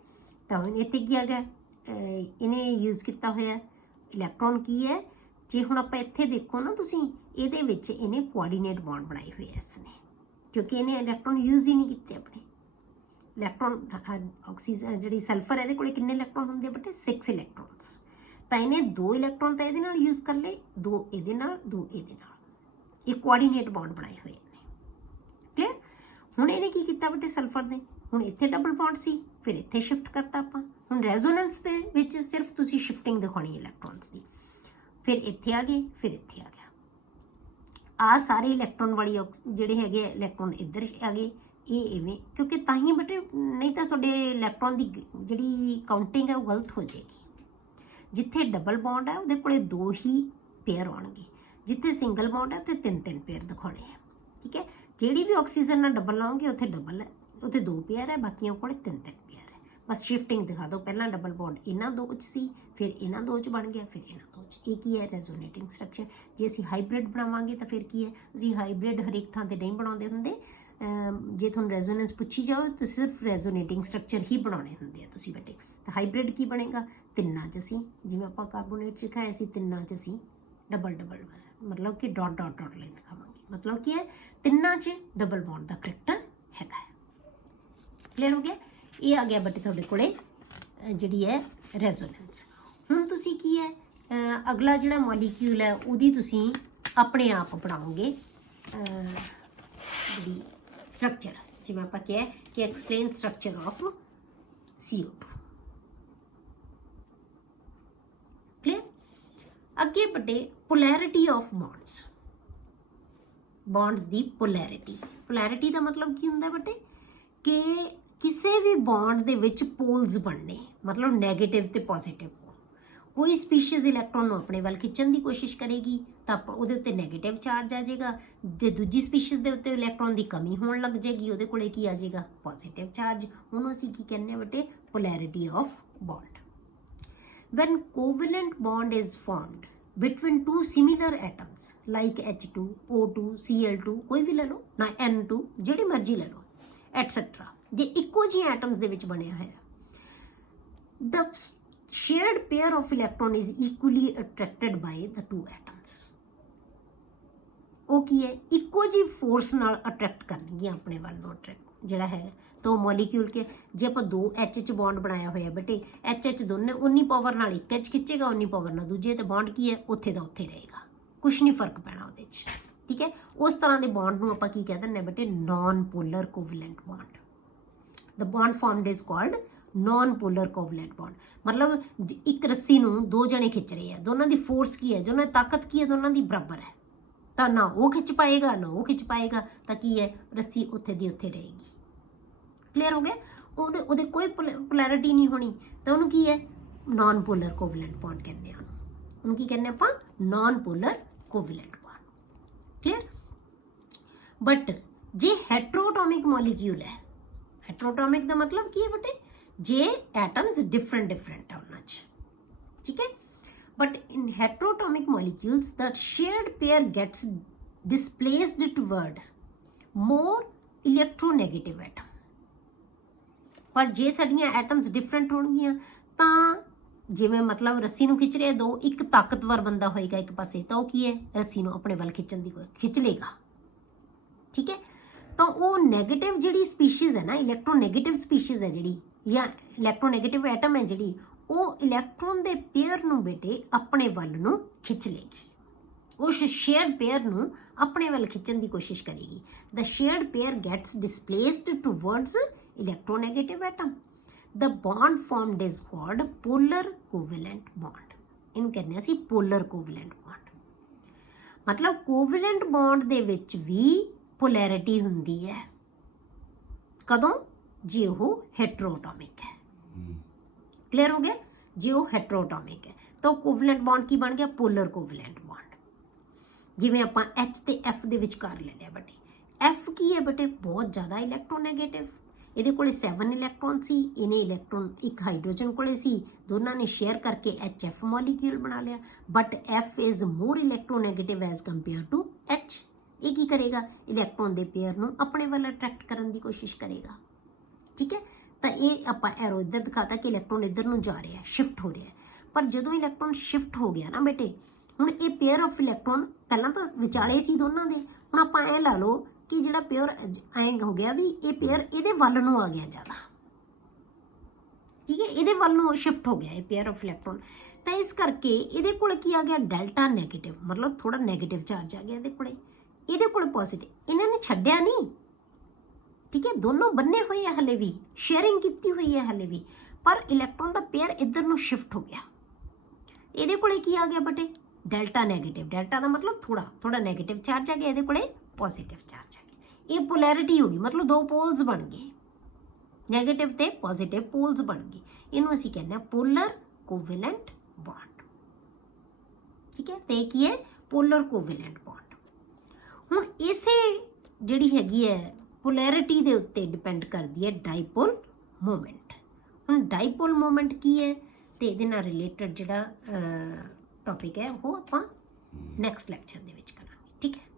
ਤਾਂ ਹੁਣ ਇੱਥੇ ਕੀ ਆ ਗਿਆ, ਇਹਨੇ ਯੂਜ਼ ਕੀਤਾ ਹੋਇਆ ਇਲੈਕਟ੍ਰੋਨ ਕੀ ਹੈ। ਜੇ ਹੁਣ ਆਪਾਂ ਇੱਥੇ ਦੇਖੋ ਨਾ ਤੁਸੀਂ, ਇਹਦੇ ਵਿੱਚ ਇਹਨੇ ਕੋਆਰਡੀਨੇਟ ਬੌਂਡ ਬਣਾਏ ਹੋਏ ਆ ਇਸਨੇ, ਕਿਉਂਕਿ ਇਹਨੇ ਇਲੈਕਟ੍ਰੋਨ ਯੂਜ਼ ਹੀ ਨਹੀਂ ਕੀਤੇ ਆਪਣੇ। ਇਲੈਕਟ੍ਰੋਨ ਆਕਸੀਜਨ ਜਿਹੜੀ ਸਲਫਰ ਹੈ, ਇਹਦੇ ਕੋਲ ਕਿੰਨੇ ਇਲੈਕਟ੍ਰੋਨ ਹੁੰਦੇ ਆ ਬੇਟੇ, 6 ਇਲੈਕਟ੍ਰੋਨਸ। ਤਾਂ ਇਹਨੇ 2 ਇਲੈਕਟ੍ਰੋਨ ਤਾਂ ਇਹਦੇ ਨਾਲ ਯੂਜ਼ ਕਰ ਲਏ, 2 ਇਹਦੇ ਨਾਲ, 2 ਇਹਦੇ ਨਾਲ, ਇਹ ਕੋਆਰਡੀਨੇਟ ਬੌਂਡ ਬਣਾਏ ਹੋਏ ਨੇ, ਕਲੀਅਰ। ਹੁਣ ਇਹਨੇ ਕੀ ਕੀਤਾ ਬੇਟੇ ਸਲਫਰ ਨੇ, ਹੁਣ ਇੱਥੇ ਡਬਲ ਬੌਂਡ ਸੀ, ਫਿਰ ਇੱਥੇ ਸ਼ਿਫਟ ਕਰਤਾ ਆਪਾਂ। ਹੁਣ ਰੈਜ਼ੋਨੈਂਸ ਦੇ ਵਿੱਚ ਸਿਰਫ ਤੁਸੀਂ ਸ਼ਿਫਟਿੰਗ ਦਿਖਾਉਣੀ ਇਲੈਕਟ੍ਰੋਨਸ ਦੀ, ਫਿਰ ਇੱਥੇ ਆ ਗਏ, ਫਿਰ ਇੱਥੇ ਆ ਗਿਆ। ਆਹ ਸਾਰੇ ਇਲੈਕਟ੍ਰੋਨ ਵਾਲੀ ਜਿਹੜੇ ਹੈਗੇ ਇਲੈਕਟ੍ਰੋਨ ਇੱਧਰ ਆ ਗਏ, ਇਹ ਇਵੇਂ, ਕਿਉਂਕਿ ਤਾਂ ਹੀ ਬੇਟੇ, ਨਹੀਂ ਤਾਂ ਤੁਹਾਡੇ ਇਲੈਕਟ੍ਰੋਨ ਦੀ ਜਿਹੜੀ ਕਾਊਂਟਿੰਗ ਹੈ ਉਹ ਗਲਤ ਹੋ ਜਾਏਗੀ। ਜਿੱਥੇ ਡਬਲ ਬੌਂਡ ਹੈ ਉਹਦੇ ਕੋਲੇ 2 ਹੀ ਪੇਅਰ ਆਉਣਗੇ, ਜਿੱਥੇ ਸਿੰਗਲ ਬੌਂਡ ਹੈ ਉੱਥੇ 3-3 ਪੇਅਰ ਦਿਖਾਉਣੇ ਆ, ਠੀਕ ਹੈ। ਜਿਹੜੀ ਵੀ ਆਕਸੀਜਨ ਨਾਲ ਡਬਲ ਲਾਓਗੇ ਉੱਥੇ ਡਬਲ ਹੈ, ਉੱਥੇ 2 ਪੇਅਰ ਹੈ, ਬਾਕੀਆਂ ਕੋਲੇ 3-3 ਪੇਅਰ ਹੈ। ਬਸ ਸ਼ਿਫਟਿੰਗ ਦਿਖਾ ਦਿਓ, ਪਹਿਲਾਂ ਡਬਲ ਬੌਂਡ ਇਹਨਾਂ 2 'ਚ ਸੀ, ਫਿਰ ਇਹਨਾਂ 2 'ਚ ਬਣ ਗਿਆ, ਫਿਰ ਇਹਨਾਂ 2 'ਚ। ਇਹ ਕੀ ਹੈ, ਰੈਜ਼ੋਨੇਟਿੰਗ ਸਟਰਕਚਰ। ਜੇ ਅਸੀਂ ਹਾਈਬ੍ਰਿਡ ਬਣਾਵਾਂਗੇ ਤਾਂ ਫਿਰ ਕੀ ਹੈ, ਅਸੀਂ ਹਾਈਬ੍ਰਿਡ ਹਰੇਕ ਥਾਂ 'ਤੇ ਨਹੀਂ ਬਣਾਉਂਦੇ ਹੁੰਦੇ। ਜੇ ਤੁਹਾਨੂੰ ਰੈਜ਼ੋਨੈਂਸ ਪੁੱਛੀ ਜਾਓ ਤਾਂ ਸਿਰਫ ਰੈਜ਼ੋਨੇਟਿੰਗ ਸਟਰਕਚਰ ਹੀ ਬਣਾਉਣੇ ਹੁੰਦੇ ਆ ਤੁਸੀਂ ਬੇਟੇ। ਤਾਂ ਹਾਈਬ੍ਰਿਡ ਕੀ ਬਣੇਗਾ, ਤਿੰਨਾਂ 'ਚ ਅਸੀਂ, ਜਿਵੇਂ ਆਪਾਂ ਕਾਰਬੋਨੇਟ ਸਿਖਾਇਆ ਸੀ, ਤਿੰਨਾਂ 'ਚ ਅਸੀਂ ਡਬਲ ਮਤਲਬ ਕਿ ਡਾਟ ਡਾਟ ਡਾਟ ਲਾਈਨ ਦਿਖਾਵਾਂਗੇ। ਮਤਲਬ ਕੀ ਹੈ, ਤਿੰਨਾਂ 'ਚ ਡਬਲ ਬੌਂਡ ਦਾ ਕਰੈਕਟਰ ਹੈਗਾ ਹੈ, ਕਲੀਅਰ ਹੋ ਗਿਆ। ਇਹ ਆ ਗਿਆ ਬੇਟੇ ਤੁਹਾਡੇ ਕੋਲੇ ਜਿਹੜੀ ਹੈ ਰੈਜ਼ੋਨੈਂਸ। ਹੁਣ ਤੁਸੀਂ ਕੀ ਹੈ, ਅਗਲਾ ਜਿਹੜਾ ਮੋਲੀਕਿਊਲ ਹੈ ਉਹਦੀ ਤੁਸੀਂ ਆਪਣੇ ਆਪ ਬਣਾਓਗੇ ਜਿਹੜੀ ਸਟਰਕਚਰ, ਜਿਵੇਂ ਆਪਾਂ ਕਿਹਾ ਕਿ explain structure of CO2, clear. ਅੱਗੇ ਬਟੇ polarity of bonds the polarity ਦਾ ਮਤਲਬ ਕੀ ਹੁੰਦਾ ਬਟੇ ਕਿ ਕਿਸੇ ਵੀ ਬੌਂਡ ਦੇ ਵਿੱਚ ਪੋਲਸ ਬਣਨੇ, ਮਤਲਬ ਨੈਗੇਟਿਵ ਤੇ ਪੋਜ਼ਿਟਿਵ। ਕੋਈ ਸਪੀਸ਼ੀਜ਼ ਇਲੈਕਟ੍ਰੋਨ ਨੂੰ ਆਪਣੇ ਵੱਲ ਖਿੱਚਣ ਦੀ ਕੋਸ਼ਿਸ਼ ਕਰੇਗੀ ਤਾਂ ਉਹਦੇ ਉੱਤੇ ਨੈਗੇਟਿਵ ਚਾਰਜ ਆ ਜਾਏਗਾ, ਤੇ ਦੂਜੀ ਸਪੀਸ਼ੀਜ਼ ਦੇ ਉੱਤੇ ਇਲੈਕਟ੍ਰੋਨ ਦੀ ਕਮੀ ਹੋਣ ਲੱਗ ਜਾਏਗੀ, ਉਹਦੇ ਕੋਲੇ ਕੀ ਆ ਜਾਏਗਾ, ਪੋਜ਼ਿਟਿਵ ਚਾਰਜ। ਉਹਨੂੰ ਅਸੀਂ ਕੀ ਕਹਿੰਦੇ ਆ ਬੇਟੇ, polarity of bond. When covalent bond is formed between two similar atoms like H2, O2, Cl2, ਕੋਈ ਵੀ ਲੈ ਲਓ ਨਾ, N2, ਜਿਹੜੀ ਮਰਜ਼ੀ ਲੈ ਲਓ ਐਟਸੈਟਰਾ, ਜੇ ਇੱਕੋ ਜਿਹੇ ਐਟਮਸ ਦੇ ਵਿੱਚ ਬਣਿਆ ਹੋਇਆ, the shared pair of electron is equally attracted by the two atoms। ਉਹ ਕੀ ਹੈ, ਇੱਕੋ ਜਿਹੀ ਫੋਰਸ ਨਾਲ ਅਟਰੈਕਟ ਕਰਨਗੀਆਂ ਆਪਣੇ ਵੱਲ ਨੂੰ, ਅਟਰੈਕਟ ਜਿਹੜਾ ਹੈ। तो मॉलिक्यूल के जे आप दो H बॉन्ड बनाया होया बेटे, H दोनों उन्नी पावर नाल एक H खिंचेगा, उन्नी पावर नाल दूजे, तो बॉन्ड की है उत्थे दा उत्थे रहेगा, कुछ नहीं फर्क पैना उहदे च, ठीक है। उस तरह के बॉन्ड नूं आपां की कह दिंदे बेटे, non polar covalent bond. The bond formed is called non polar covalent bond. मतलब एक रस्सी नूं दो जने खिंच रहे हैं, दोनों की फोर्स की है, दोनों की ताकत की है, दोनों की बराबर है, तो ना वो खिंच पाएगा ना वो खिंच पाएगा, तो की है रस्सी उत्थे दी उत्थे रहेगी। क्लीयर हो गया, ਉਹਦੇ ਕੋਈ पोलैरिटी नहीं होनी, तो ਉਹਨੂੰ ਕੀ है, नॉन पोलर कोवैलेंट बॉन्ड कहते हैं। ਉਹਨੂੰ ਕੀ ਕਹਿੰਦੇ ਆਪਾਂ, non polar covalent bond. Clear. But जे हेट्रोटॉमिक मॉलिक्यूल है, हेट्रोटॉमिक का मतलब की है बेटे, जे एटम्स डिफरेंट है उन्हां च, ठीक है। But in heteroatomic molecules the shared pair gets displaced toward more electronegative atom. पर जे साडियां एटम्स डिफरेंट होणगियां तां जिवें मतलब रस्सी नूं खिच रहे दो, एक ताकतवर बंदा होएगा एक पासे, तो वो की है, रस्सी नूं अपने वल खिंचण दी खिच लेगा, ठीक है। तो वो नैगेटिव जिहड़ी स्पीशीज़ है ना, इलैक्ट्रोनैगेटिव स्पीशीज़ है जिहड़ी, या इलैक्ट्रोनैगेटिव एटम है जिहड़ी, वो इलैक्ट्रॉन दे पेयर नूं बेटे अपने वल नूं खिच लेगी, उस शेयर्ड पेयर नूं अपने वल खिंचण दी कोशिश करेगी। The shared pair gets displaced towards electronegative atom. The bond formed is called polar covalent bond. इन कहने असी पोलर कोवैलेंट बॉन्ड। मतलब कोवैलेंट बॉन्ड दे विच भी पोलैरिटी हुंदी है, कदों, जे वो हेट्रोटॉमिक है। क्लियर हो गया, जे वो हेट्रोटॉमिक है तो कोवैलेंट बॉन्ड की बन गया, पोलर कोवैलेंट बॉन्ड। जिवें आपां H ते F दे विचकार ले लिया बेटे, F की है बेटे, बहुत ज़्यादा इलैक्ट्रोनैगेटिव, ਇਹਦੇ ਕੋਲੇ 7 ਇਲੈਕਟ੍ਰੋਨ ਸੀ, ਇਹਨੇ ਇਲੈਕਟ੍ਰੋਨ ਇੱਕ ਹਾਈਡਰੋਜਨ ਕੋਲੇ ਸੀ, ਦੋਨਾਂ ਨੇ ਸ਼ੇਅਰ ਕਰਕੇ HF ਮੋਲੀਕਿਊਲ ਬਣਾ ਲਿਆ। But F is more electronegative as compare to H। ਇਹ ਕੀ ਕਰੇਗਾ, ਇਲੈਕਟ੍ਰੋਨ ਦੇ ਪੇਅਰ ਨੂੰ ਆਪਣੇ ਵੱਲ ਅਟਰੈਕਟ ਕਰਨ ਦੀ ਕੋਸ਼ਿਸ਼ ਕਰੇਗਾ, ਠੀਕ ਹੈ। ਤਾਂ ਇਹ ਆਪਾਂ ਐਰੋ ਇੱਧਰ ਦਿਖਾਤਾ ਕਿ ਇਲੈਕਟ੍ਰੋਨ ਇੱਧਰ ਨੂੰ ਜਾ ਰਿਹਾ, ਸ਼ਿਫਟ ਹੋ ਰਿਹਾ। ਪਰ ਜਦੋਂ ਇਲੈਕਟ੍ਰੋਨ ਸ਼ਿਫਟ ਹੋ ਗਿਆ ਨਾ ਬੇਟੇ, ਹੁਣ ਇਹ ਪੇਅਰ ਆਫ ਇਲੈਕਟ੍ਰੋਨ ਪਹਿਲਾਂ ਤਾਂ ਵਿਚਾਲੇ ਸੀ ਦੋਨਾਂ ਦੇ, ਹੁਣ ਆਪਾਂ ਇਹ ਲਾ ਲਓ कि जिहड़ा पेयर ऐ हो गया भी ये पेयर इहदे वल नूं आ गया ज़्यादा, ठीक है, इहदे वल नूं शिफ्ट हो गया ये पेयर ऑफ इलैक्ट्रॉन। तो इस करके इहदे कोल की आ गया, डेल्टा नैगेटिव, मतलब थोड़ा नैगेटिव चार्ज आ गया इहदे कोले, इहदे कोल पॉजिटिव। इन्होंने छड्डिया नहीं, ठीक है, दोनों बन्ने हुए है, हले भी शेयरिंग की हुई है हले भी, पर इलैक्ट्रॉन का पेयर इधर नूं शिफ्ट हो गया। इहदे कोले की आ गया बेटे, डेल्टा नैगेटिव। डेल्टा का मतलब थोड़ा थोड़ा नैगेटिव चार्ज आ गया, इहदे कोले पॉजिटिव चार्ज आ गया। ये पोलैरिटी होगी, मतलब दो पोल्स बन गए, नैगेटिव ते पॉजिटिव पोल्स बन गए। इनू असी कहने पोलर कोवैलेंट बॉन्ड, ठीक है। तो की है पोलर कोवैलेंट बॉन्ड। हुण इसे जिहड़ी हैगी है पोलैरिटी दे उत्ते डिपेंड करदी है डाइपोल मोमेंट। हुण डाइपोल मोमेंट की है, तो इहदे नाल रिलेटेड जिहड़ा टॉपिक है वो आपां नैक्सट लैक्चर दे विच करांगे, ठीक है।